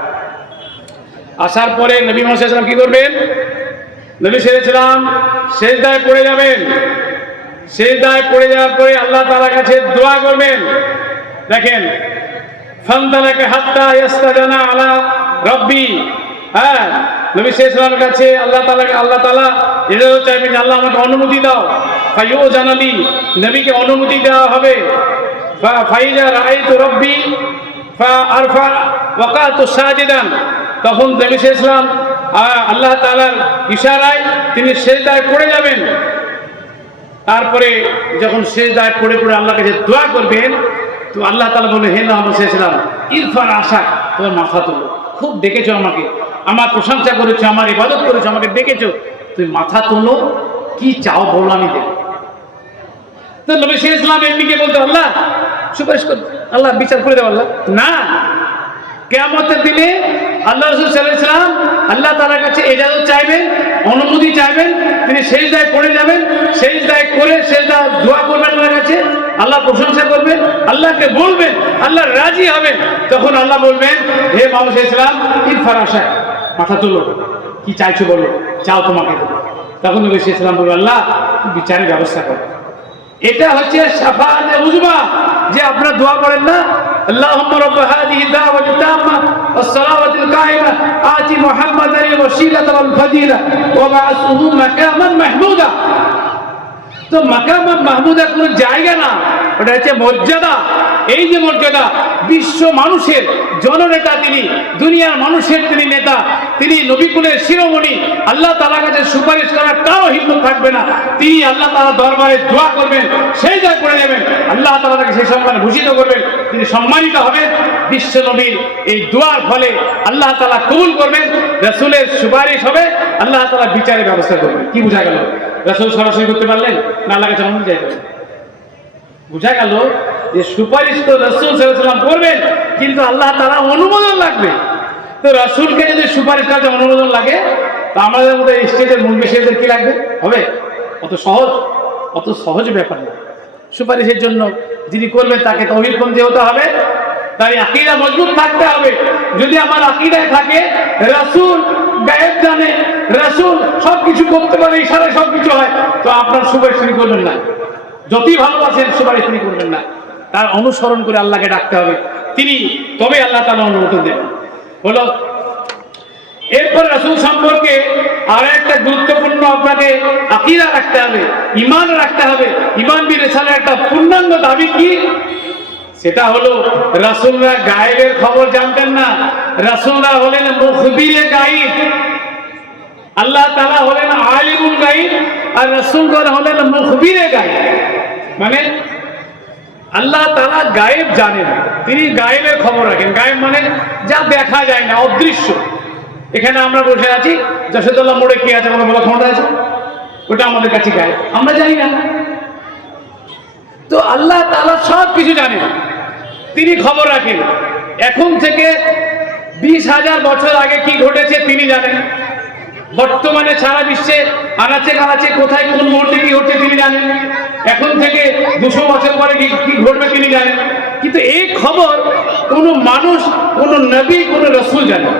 আসার পরে নবী মুহাম্মদ সাল্লাল্লাহু আলাইহি ওয়াসাল্লাম কি করবেন? নবী সাল্লাল্লাহু আলাইহি ওয়াসাল্লাম সিজদায় পড়ে যাবেন। সিজদায় পড়ে যাওয়ার পরে আল্লাহ তাআলার কাছে দোয়া করবেন। দেখেন, ফান্তালাকা হাত্তা ইস্তাজানা আলা রাব্বি। নবী সাল্লাল্লাহু আলাইহি ওয়াসাল্লামের কাছে আল্লাহ তাআলা এটাও চাইবেন, আল্লাহ আমাকে অনুমতি দাও। ফায়ুজানালি, নবীকে অনুমতি দেওয়া হবে। ফাইজা রাআইতু রাব্বি ফাআরফা ওয়াকাতু সাজিদান। তখন নবী সাল্লাল্লাহু আলাইহি ওয়াসাল্লাম আল্লাহ তাআলার ইশারায় তিনি সিজদায় পড়ে যাবেন। তারপরে যখন সিজদায় পড়ে আল্লাহর কাছে দোয়া করবেন, তো আল্লাহ তাআলা বললেন, হে মুহাম্মদ সাল্লাল্লাহু আলাইহি ওয়াসাল্লাম, ইরফার আশাক, তোমার মাথা তোলো, খুব ডেকেছো আমাকে, আমার প্রশংসা করেছো, আমার ইবাদত করেছো, আমাকে ডেকেছো, তুমি মাথা তোলো, কি চাও বলো আমি দেব। তো নবী সাল্লাল্লাহু আলাইহি ওয়াসাল্লাম এমনিকে বলতে, আল্লাহ সুপারিশ কর, আল্লাহ বিচার করে দাও। আল্লাহ না, কিয়ামতের দিনে আল্লাহ রাসূল সাল্লাল্লাহু আলাইহি ওয়াসাল্লাম আল্লাহ তাআলার কাছে ইজাজত চাইবেন, অনুমতি চাইবেন, তিনি সিজদায় পড়ে যাবেন, সিজদায় করে সিজদা দোয়া করবেন আল্লাহর কাছে, আল্লাহ প্রশংসা করবেন, আল্লাহকে বলবেন, আল্লাহ রাজি হবেন। তখন আল্লাহ বলবেন, হে মুহাম্মদ সাল্লাল্লাহু আলাইহি ওয়াসাল্লাম, ইরফার আশাক, মাথা তুলো, কি চাইছো বলো, চাও তোমাকে দেব। তখন নবী সাল্লাল্লাহু আলাইহি ওয়াসাল্লাম বলবেন, আল্লাহ বিচারের ব্যবস্থা করো। এটা হচ্ছে শাফাআতে উযমা, যে আপনারা দোয়া করেন না, আল্লাহুম্মা রাব্ব হাযিহি দাওয়াতি তাম্মা ওয়াস সালাওয়াতিল কায়িমা আতি মুহাম্মাদান ওয়াসিলাতা ওয়াল ফাদিলা ওয়া বা'আসহু মাকামান মাহমুদা। তো মাকামান মাহমুদা কোনো জায়গা না, ওটা হচ্ছে মর্যাদা। এই যে মর্যাদা, বিশ্ব মানুষের জননেতা তিনি, দুনিয়ার মানুষের তিনি নেতা, তিনি নবীকুলের শিরোমণি। আল্লাহ তাআলার কাছে সুপারিশ করার কারো হিম্মত থাকবে না। তিনি আল্লাহ তাআলার দরবারে দোয়া করবেন, সেই দোয়া করে যাবেন, আল্লাহ তাআলা তাকে সেই সম্মানে ভূষিত করবেন, তিনি সম্মানিত হবেন। বিশ্ব নবীর এই দোয়ার ফলে আল্লাহ তাআলা কবুল করবেন, রাসূলের সুপারিশ হবে, আল্লাহ তাআলা বিচারের ব্যবস্থা করবেন। কি বোঝা গেল? রাসূল সরাসরি করতে পারলেন না, আল্লাহ কাছে অনুমতি চাইতে হবে। বোঝা গেল যে সুপারিশ তো রাসূল সাল্লাল্লাহু আলাইহি ওয়াসাল্লাম করবেন, কিন্তু আল্লাহ তাআলা অনুমোদন লাগবে। তো রাসূলকে যদি সুপারিশ করতে অনুমোদন লাগে, তো আমাদের মধ্যে স্টেজের মূল বিষয়দের কি লাগবে? হবে? অত সহজ ব্যাপার না। সুপারিশের জন্য যিনি করবেন তাকে তৌহিদপন্থী হতে হবে, তার আকীদা মজবুত থাকতে হবে। যদি আমার আকীদায় থাকে রাসূল গায়েব জানে, রাসূল সবকিছু করতে পারে, ইশারায় সবকিছু হয়, তো আপনার সুপারিশ তিনি করবেন না। যতই ভালোবাসেন সুপারিশ তিনি করবেন না। তার অনুসরণ করে আল্লাহকে ডাকতে হবে, তিনি তবে আল্লাহ তাআলা অনুমোদন দেবেন। হলো। এরপর রাসূল সম্পর্কে আর একটা গুরুত্বপূর্ণ আপনাকে আকীদা রাখতে হবে, ঈমান রাখতে হবে। ঈমান বিল রিসালার একটা পূর্ণাঙ্গ দাবি কি? সেটা হলো রাসূলরা গায়েবের খবর জানতেন না, রাসূলরা হলেন মুখবিরে গায়ব। আল্লাহ তাআলা হলেন আলিমুল গায়ব, আর রাসূলগণ হলেন মুখবিরে গায়ব। মানে আল্লাহ তাআলা গায়েব জানেন, তিনি গায়েবের খবর রাখেন। গায়েব মানে যা দেখা যায় না, অদৃশ্য। এখানে আমরা বসে আছি, যশোদুল্লাহ মোড়ে কি আছে কোনো বলা ক্ষমতা আছে? ওটা আমাদের কাছে গায়েব, আমরা জানি না। তো আল্লাহ তাআলা সব কিছু জানেন, তিনি খবর রাখেন। এখন থেকে 20,000 বছর আগে কি ঘটেছে তিনি জানেন। বর্তমানে সারা বিশ্বে আনাচে কানাচে কোথায় কোন মুহূর্তে কি ঘটছে তিনি জানেন। এখন থেকে 200 বছর পরে কি ঘটবে তিনি জানেন। কিন্তু এই খবর কোনো মানুষ, কোনো নবী, কোনো রাসূল জানে না।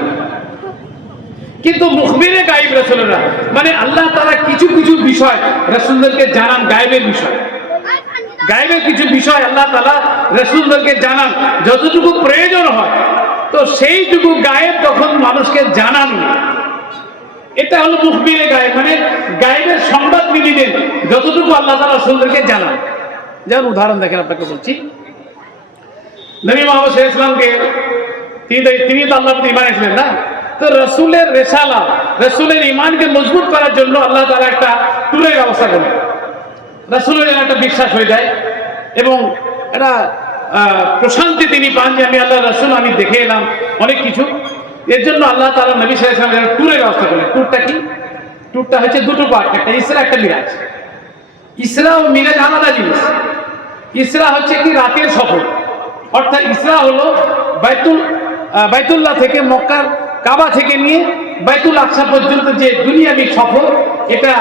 কিন্তু মুখবিরে গায়েব রাসূলরা, মানে আল্লাহ তাআলা কিছু কিছু বিষয় রাসূলদেরকে জানান, গায়েবের বিষয়, গায়েবের কিছু বিষয় আল্লাহ তাআলা রাসূলদেরকে জানান যতটুকু প্রয়োজন হয়। তো সেইটুকু গায়েব তখন মানুষকে জানান, এটা হলো মুখবিরে গায়েব, মানে গায়েবের সংবাদ তিনি দেন যতটুকু আল্লাহ তাআলা রাসূলদেরকে জানান। যেমন উদাহরণ দেখেন, আপনাকে বলছি, নবী মুহাম্মদ সাল্লাল্লাহু আলাইহি ওয়াসাল্লামকে তিনি তো আল্লাহর প্রতি ঈমান এনেছিলেন না। তো রাসূলের রিসালা, রাসূলের ঈমানকে মজবুত করার জন্য আল্লাহ তাআলা একটা ট্যুরের ব্যবস্থা করেন। রাসূলের একটা বিশ্বাস হয়ে যায় এবং এটা প্রশান্তি তিনি পান যে আমি আল্লাহ রাসূল, আমি দেখে এলাম অনেক কিছু। এর জন্য আল্লাহ তাআলা নবী সাল্লাল্লাহু আলাইহি ওয়াসাল্লাম ট্যুরের ব্যবস্থা করেন। ট্যুরটা কি? ট্যুরটা হচ্ছে দুটো পার্ট, একটা ইসরা, একটা মিরাজ। ইসরা ও মিরাজ আলাদা জিনিস। ইসরা হচ্ছে কি রাতের সফর, অর্থাৎ ইসরা হলো বাইতুল্লাহ থেকে, মক্কার কাবা থেকে নিয়ে বাইতুল আকসা পর্যন্ত যে দুনিয়াবি সফর, এটা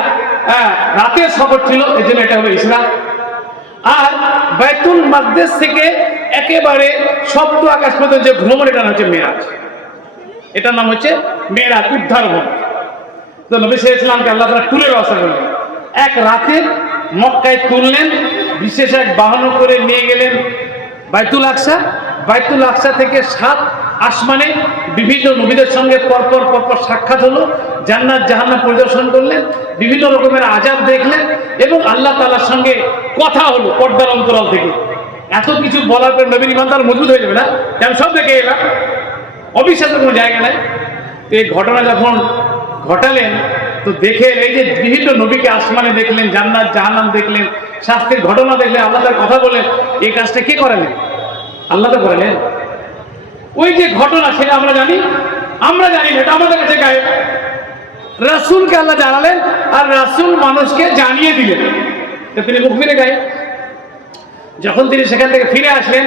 রাতের সফর ছিল, এই জন্য এটা হলো ইসরা। আর বাইতুল মাকদেস থেকে একেবারে সপ্ত আকাশ পর্যন্ত যে ভ্রমণ, এটা হচ্ছে মেরাজ, এটার নাম হচ্ছে মেরাজ, উদ্ধার ভ্রমণ। তো নবী সাল্লাল্লাহু আলাইহি ওয়াসাল্লামকে আল্লাহ তাআলা ট্যুরের ব্যবস্থা করলেন। এক রাতে মক্কায় তুললেন, বিশেষ এক বাহন করে নিয়ে গেলেন বাইতুল আকসা। বাইতুল আকসা থেকে 7 আসমানে বিভিন্ন নবীদের সঙ্গে পরপর সাক্ষাৎ হলো, জান্নাত জাহান্নাম পরিদর্শন করলেন, বিভিন্ন রকমের আযাব দেখলেন এবং আল্লাহ তাআলার সঙ্গে কথা হলো পর্দার অন্তরাল থেকে। এত কিছু বলার পর নবীর ঈমান তার মজবুত হয়ে যাবে না? আমি সব দেখে এলাম, অবিশ্বাসের কোনো জায়গা নাই। তো এই ঘটনা যখন ঘটালেন, তো দেখে এই যে বিভিন্ন নবীকে আসমানে দেখলেন, জান্নাত জাহান্নাম দেখলেন, শাস্তির ঘটনা দেখলেন, আল্লাহ তার কথা বলেন, এই কাজটা কে করালেন? আল্লাহ তো করালেন। ওই যে ঘটনা সেটা আমরা জানি না, এটা আমাদের কাছে গায়েব। রাসূলকে আল্লাহ জানালেন আর রাসূল মানুষকে জানিয়ে দিলেন, তিনি মুখবিরে গায়েব। যখন তিনি সেখান থেকে ফিরে আসলেন,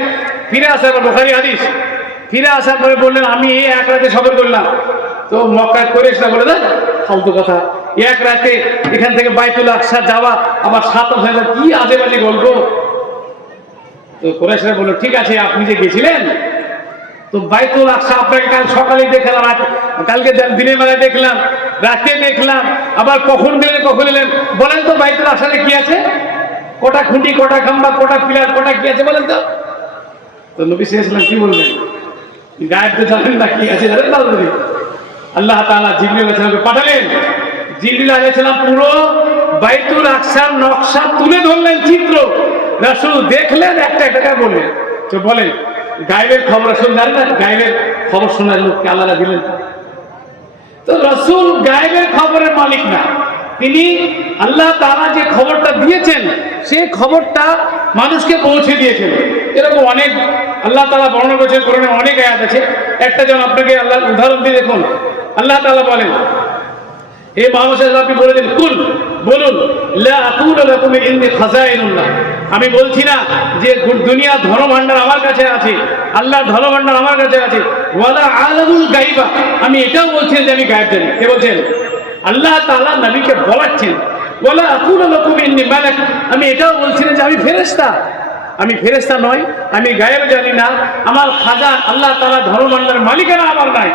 ফিরে আসার পর বুখারী হাদিস, ফিরে আসার পরে বললেন আমি এই এক রাতে সফর করলাম। তো মক্কা কুরাইশরা বলে দেয় ফালতু কথা, এক রাতে এখান থেকে বাইতুল আকসা যাওয়া আমার 7 হাজার, কি আজে বাজে গল্প। তো কুরাইশরা বলল ঠিক আছে, আপনি যে গেছিলেন তো বাইতুল আকসা আপনাকে কাল সকালে দেখলাম, কালকে দিনের বেলায় দেখলাম, রাতে দেখলাম, আবার কখন গেলেন কখন এলেন, বলেন তো বাইতুল আকসাতে কি আছে? কটা খুঁটি, কটা খাম্বা, কটা পিলার, কটা কি আছে বলেন তো? তো নবী সাল্লাল্লাহু আলাইহি ওয়াসাল্লাম কি বললেন? গায়েব তো জানেন না, কি আছে জানেন না? আল্লাহ তাআলা জিবরিল আলাইহিস সালামকে পাঠালেন। জিবরিল আলাইহিস সালাম পুরো বাইতুল আকসার নকশা তুলে ধরলেন, চিত্র। রাসূল দেখলেন, একটা একটা বললেন। তো বলেন গায়েবের খবর রাসূল জানেন না? গায়েবের খবর শোনার লোককে আল্লাহ দিলেন। তো রাসূল গায়েবের খবরের মালিক না, তিনি আল্লাহ তাআলা যে খবরটা দিয়েছেন সেই খবরটা মানুষকে পৌঁছে দিয়েছেন। এরকম অনেক আল্লাহ তাআলা বর্ণনা করেছেন, কোরআনে অনেক আয়াত আছে। একটা যেমন আপনাকে আল্লাহ উদাহরণ দিয়ে দেখুন, আল্লাহ তাআলা বলেন, হে মুহাম্মদ সাল্লাল্লাহু আলাইহি ওয়াসাল্লাম, আপনি বলে দিন, কুল, বলুন, লা আকুলু লাকুম ইন্নী খাযাইনুল্লাহ, আমি বলছি না যে দুনিয়া ধনভাণ্ডার আমার কাছে আছে, আল্লাহর ধনভাণ্ডার আমার কাছে আছে, ওয়ালা আলামুল গায়বা, আমি এটাও বলছি যে আমি গায়েব জানি। কে বলছেন? আল্লাহ তাআলা নবীকে বলাচ্ছেন, ওয়ালা আকুলু লাকুম ইন্নী মালাক, আমি এটাও বলছি না যে আমি ফেরেশতা, আমি ফেরেশতা নই, আমি গায়েব জানি না, আমার খাজা আল্লাহ তাআলা ধনভাণ্ডার মালিকানা আমার নাই।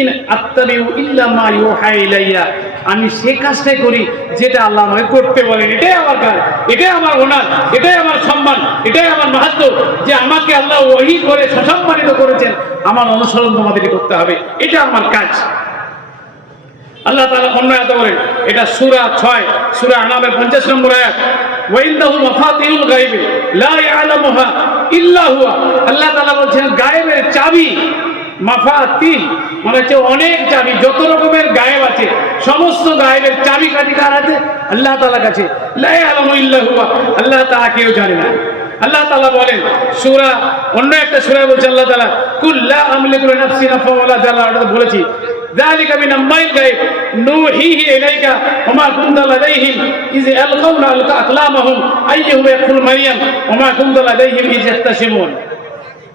ইন আত্তাবিউ ইল্লা মা ইউহা ইলাইয়া, আমি সেই কাজটাই করি যেটা আল্লাহ আমাকে করতে বলেন। এটাই আমার কাজ, এটাই আমার ওনার, এটাই আমার সম্মান, এটাই আমার মাহাত্ম, যে আমাকে আল্লাহ ওহী করে সুসম্মানিত করেছেন, আমার অনুসরণ তোমাদেরকে করতে হবে, এটা আমার কাজ। আল্লাহ তাআলা অন্য আয়াতে বলেন, এটা সূরা 6, সূরা আনামের 50 নম্বর আয়াত, ওয়া ইনদাহু মাফাতিহুল গায়বি লা ইয়ালামুহা ইল্লা হুয়া, আল্লাহ তাআলা বলছেন গায়েবের চাবি, মাফাতিহ মানে হচ্ছে অনেক চাবি, যত রকমের গায়েব আছে সমস্ত গায়েবের চাবি কাঠি কার আছে? আল্লাহ তাআলার কাছে। লা ইয়ালামু ইল্লা হুয়া, আল্লাহ তাআলা কেউ জানে না। আল্লাহ তাআলা বলেন সূরা, অন্য একটা সূরায় বলছে আল্লাহ তাআলা, কুল লা আমলিকু লিনাফসি নাফআন ওয়ালা যাররা, এটা বলেছি, যালিকা মিন আম্মাইল গায়ব নূহিহি ইলাইকা ওয়া মা কুনতা লাদাইহিম ইয আলকাউনা আকলামাহুম আইয়ুহুম ইয়াকফুল মারইয়াম ওয়া মা কুনতা লাদাইহিম ইয ইখতাসিমুন।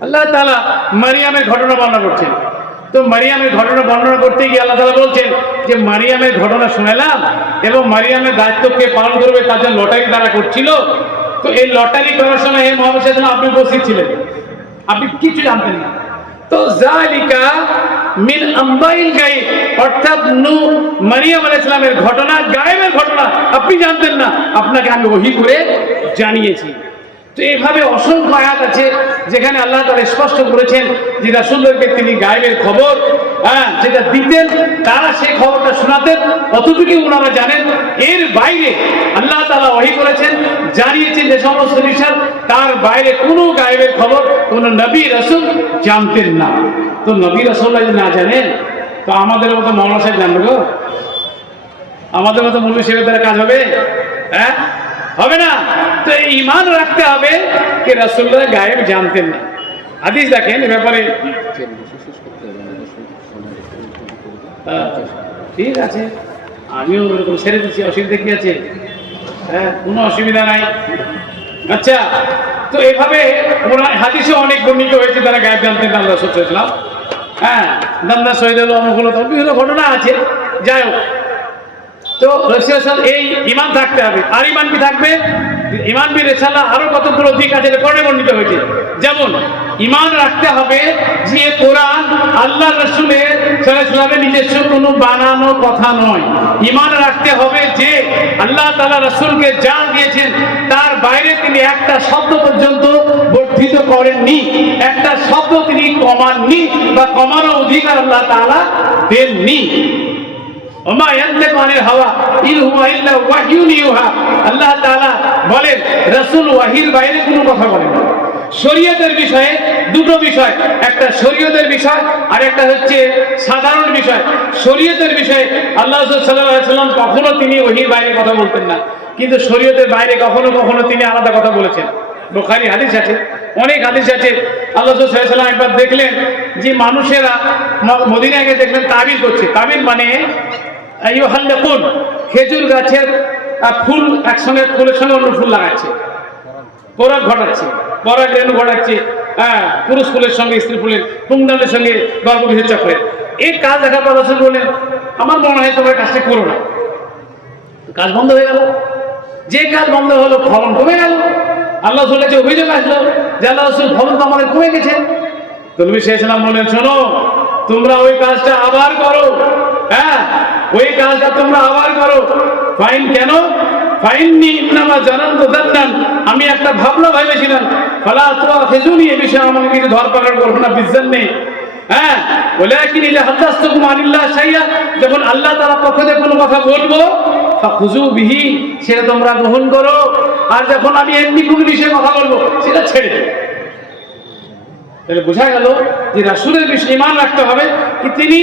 আল্লাহ তাআলা মারিয়ামের ঘটনা বর্ণনা করছেন। তো মারিয়ামের ঘটনা বর্ণনা করতে গিয়ে আল্লাহ তাআলা বলছেন যে মারিয়ামের ঘটনা শুনালাম এবং মারিয়ামের দায়িত্বকে পালন করবে তার জন্য লটারি দ্বারা করছিল। তো এই লটারি করার সময় হে মুহাম্মদ সাল্লাল্লাহু আলাইহি ওয়াসাল্লাম আপনি উপস্থিত ছিলেন, আপনি কিছু জানতেন না। তো যালিকা মিন আম্বাইল গায়ব, অর্থাৎ মারিয়াম আলাইহিস সালামের ঘটনা গায়েবের ঘটনা, আপনি জানতেন না, আপনাকে আমি ওহী করে জানিয়েছি। তো এইভাবে অসংখ্য আয়াত আছে যেখানে আল্লাহ তাআলা স্পষ্ট করেছেন যে রাসূলদেরকে তিনি গায়েবের খবর যেটা দিতেন, তারা সেই খবরটা শোনাতেন, অতটুকু ওনারা জানেন। এর বাইরে আল্লাহ তাআলা ওহী করেছেন, জানিয়েছেন যে সমস্ত বিষয়, তার বাইরে কোনো গায়েবের খবর কোন নবী রাসূল জানতেন না। তো নবী রাসূলরা যদি না জানেন তো আমাদের মতো মৌলানা সাহেব জানবে গো? আমাদের মতো মৌলভী সাহেবের দ্বারা কাজ হবে? হবে না। তো ঈমান রাখতে হবে যে রাসূলরা গায়েব জানতেন না। হাদিস দেখেন এ ব্যাপারে, ঠিক আছে আমিও এরকম ছেড়ে দিচ্ছি, অসুবিধা কি আছে? কোনো অসুবিধা নাই। আচ্ছা, তো এভাবে হাদিসে অনেক বর্ণিত হয়েছে তারা গায়েব জানতেন না আল্লাহ রাসূল সাল্লাল্লাহু আলাইহি ওয়াসাল্লাম। দান্দা শহীদ অনুকূলতা বিভিন্ন ঘটনা আছে। যাই হোক, তো রাসূল এই ঈমান থাকতে হবে। আর ঈমান কি থাকবে? ঈমান বিল রিসালাহ আরো কতগুলো দিক আছে কোরআনে বর্ণিত হয়েছে। যেমন ঈমান রাখতে হবে যে কোরআন আল্লাহ রাসূলের সাল্লাল্লাহু আলাইহি ওয়াসাল্লামের নিজস্ব কোনো বানানো কথা নয়। ঈমান রাখতে হবে যে আল্লাহ তাআলা রাসূলকে যা দিয়েছেন তার বাইরে তিনি একটা শব্দ পর্যন্ত বর্ধিত করেননি, একটা শব্দ তিনি কমাননি বা কমানোর অধিকার আল্লাহ তাআলা দেননি। আল্লাহ তাআলা বলেন রাসূল ওয়াহির বাইরে কোনো কথা বলেন না। শরীয়তের বিষয়ে দুটো বিষয়, একটা শরীয়তের বিষয় আর একটা হচ্ছে সাধারণ বিষয়। শরীয়তের বিষয়ে আল্লাহ রাসূল সাল্লাল্লাহু আলাইহি ওয়াসাল্লাম কখনো তিনি ওহির বাইরে কথা বলতেন না, কিন্তু শরীয়তের বাইরে কখনো কখনো তিনি আলাদা কথা বলেছেন। বুখারী হাদিস আছে, অনেক হাদিস আছে। আল্লাহ রাসূল সাল্লাল্লাহু আলাইহি ওয়াসাল্লাম একবার দেখলেন যে মানুষেরা মদিনায় গিয়ে দেখলেন তাবির করছে। তাবির মানে আইয়ুহাল্লাকুন, খেজুর গাছের ফুল একসঙ্গে, ফুলের সঙ্গে অন্য ফুল লাগাচ্ছে, পরাগ ঘটাচ্ছে, পরাগ রেণু ঘটাচ্ছে, পুরুষ ফুলের সঙ্গে স্ত্রী ফুলের, পুংডালের সঙ্গে গর্ভবীর্য চক্রে। এই কাজ দেখার পর রাসূল বললেন আমার মনে হয় তোমরা কাজটা করো না। কাজ বন্ধ হয়ে গেল। যে কাজ বন্ধ হলো ফলন কমে গেল। আল্লাহ রাসূলের কাছে অভিযোগ আসলো যে আল্লাহ রাসূল ফলন তো আমাদের কমে গেছে। তো নবী সাল্লাল্লাহু আলাইহি ওয়াসাল্লাম বললেন শোনো, তোমরা ওই কাজটা আবার করো, ওই কাজটা তোমরা আবার করো। ফাইন কেন? ফাইননি ইন্নামা জানানতু যান্নান, আমি একটা ভাবনা ভেবেছিলাম, ফালা তুআখিযুনি, এই বিষয়ে আমাকে কিছু ধরপাকড় করো না, বিজ্জান্নি। ওয়ালাকিন ইযা হাদাসতুকুম আনিল্লাহ শাইআ, যখন আল্লাহ তাআলার পক্ষ থেকে কোনো কথা বলবো ফাখুযু বিহি, সেটা তোমরা গ্রহণ করো, আর যখন আমি এমনি কোনো বিষয়ে কথা বলবো সেটা ছেড়ে দাও। তাহলে বোঝা গেল যে রাসূলের বিষয়ে ঈমান রাখতে হবে কি তিনি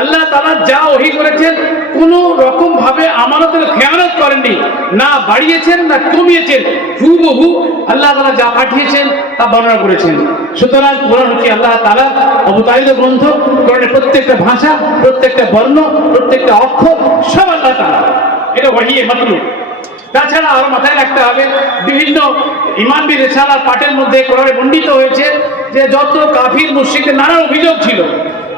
আল্লাহ তাআলা যা ওহী করেছেন কোনো রকম ভাবে আমানতের খেয়ানত করেননি, না বাড়িয়েছেন না কমিয়েছেন, হুবহু আল্লাহ তাআলা যা পাঠিয়েছেন তা বর্ণনা করেছেন। সুতরাং কোরআন হচ্ছে আল্লাহ তাআলার অবতারিত গ্রন্থ। কোরআনের প্রত্যেকটা ভাষা, প্রত্যেকটা বর্ণ, প্রত্যেকটা অক্ষর সব আল্লাহ তাআলা, এটা ওহী মাতলুব। তাছাড়া আরো মাথায় রাখতে হবে বিভিন্ন ঈমান বিল রিসালাহ পাঠের মধ্যে কোরআনে বর্ণিত হয়েছে যে যত কাফির মুশরিকদের নানা অভিযোগ ছিল।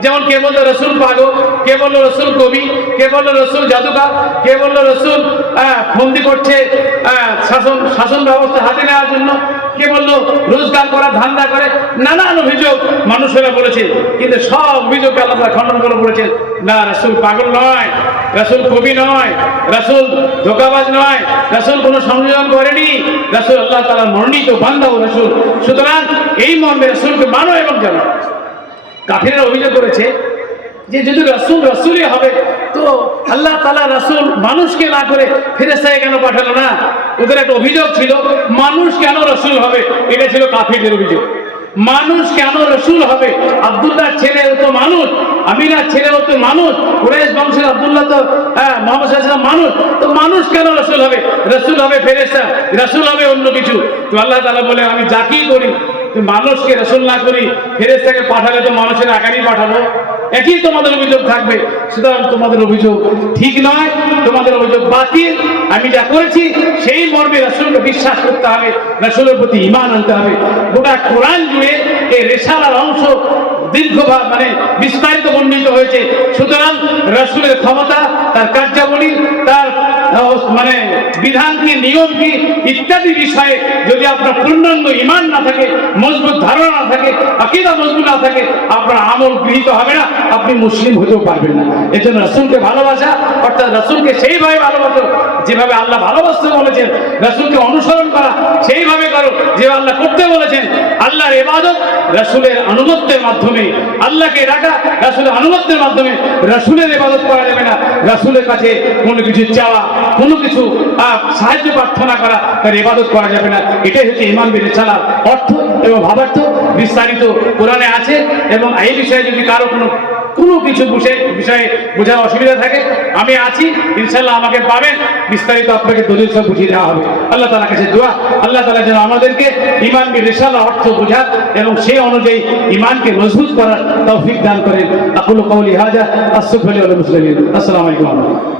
যেমন কে বললো রাসূল পাগল, কে বললো রাসূল কবি, কে বললো রাসূল জাদুকর, কে বললো রাসূল বন্দি করছে শাসন ব্যবস্থা হাতে নেওয়ার জন্য, কে বললো রোজগার করা ধান্দা করে, নানান অভিযোগ মানুষেরা বলেছে। কিন্তু সব অভিযোগকে আল্লাহ খণ্ডন করে বলেছেন না, রাসূল পাগল নয়, রাসূল কবি নয়, রাসূল ধোঁকাবাজ নয়, রাসূল কোনো সংযোজন করেনি, রাসূল আল্লাহ তাআলার মনোনীত বান্দা ও রাসূল। সুতরাং এই মর্মে রাসূলকে মানো এবং জানো। কাফিররা অভিযোগ করেছে যে যদি রাসূল রাসূলই হবে তো আল্লাহ তাআলা রাসূল মানুষকে না করে ফেরেশতাকে কেন পাঠালো না? ওদের একটা অভিযোগ ছিল মানুষ কেন রাসূল হবে, এটা ছিল কাফিরদের অভিযোগ। মানুষ কেন রাসূল হবে? আব্দুল্লাহর ছেলে ও তো মানুষ, আমিনার ছেলে ও তো মানুষ, কুরাইশ বংশের আব্দুল্লাহ তো মুহাম্মদ সাল্লাল্লাহু আলাইহি ওয়াসাল্লাম মানুষ, তো মানুষ কেন রাসূল হবে? রাসূল হবে ফেরেশতা, রাসূল হবে অন্য কিছু। তো আল্লাহ তাআলা বলে আমি যাকেই করি মানুষকে রাসূল না করি, ফেরেশতাকে পাঠালে তো মানুষের আকারেই পাঠাবো। একই তোমাদের অভিযোগ থাকবে। সুতরাং তোমাদের অভিযোগ ঠিক নয়, তোমাদের অভিযোগ বাতিল। আমি যা করেছি সেই মর্মে রাসূলকে বিশ্বাস করতে হবে, রাসূলের প্রতি ঈমান আনতে হবে। গোটা কোরআন জুড়ে এই রেসালার অংশ দীর্ঘ মানে বিস্তারিত বর্ণিত হয়েছে। সুতরাং রাসূলের ক্ষমতা, তার কার্যাবলী, তার মানে বিধান কি, নিয়ম কি ইত্যাদি বিষয়ে যদি আপনার পূর্ণাঙ্গ ঈমান না থাকে, মজবুত ধারণা না থাকে, আকীদা মজবুত না থাকে, আপনার আমল গৃহীত হবে না, আপনি মুসলিম হতেও পারবেন না। এজন্য রাসূলকে ভালোবাসা অর্থাৎ রাসূলকে সেইভাবে ভালোবাসো যেভাবে আল্লাহ ভালোবাসতে বলেছেন, রাসূলকে অনুসরণ করা সেইভাবে করো যেভাবে আল্লাহ করতে বলেছেন। আল্লাহর ইবাদত রাসূলের আনুগত্যের মাধ্যমে, আল্লাহকে ডাকা রাসূলের আনুগত্যের মাধ্যমে। রাসূলের ইবাদত করা যাবে না রাসূলের কাছে কোনো কিছু চাওয়া, কোনো কিছু সাহায্য প্রার্থনা করা, তার ইবাদত করা যাবে না। এটাই হচ্ছে ঈমান বিল রিসালাত অর্থ এবং ভাবার্থ বিস্তারিত কোরআনে আছে। এবং এই বিষয়ে যদি কারো কোনো কিছু বিষয়ে বোঝার অসুবিধা থাকে, আমি আছি, ইনশাল্লাহ আমাকে পাবেন, বিস্তারিত আপনাকে দলিল সব বুঝিয়ে দেওয়া হবে। আল্লাহ তাআলার কাছে দোয়া, আল্লাহ তাআলা যেন আমাদেরকে ঈমান বিল রিসালাত অর্থ বোঝার এবং সেই অনুযায়ী ঈমানকে মজবুত করার তৌফিক দান করেন। আকুলু কওলি হাযা আস্তাগফিরুল্লাহ লিল মুসলিমিন। আসসালামু আলাইকুম।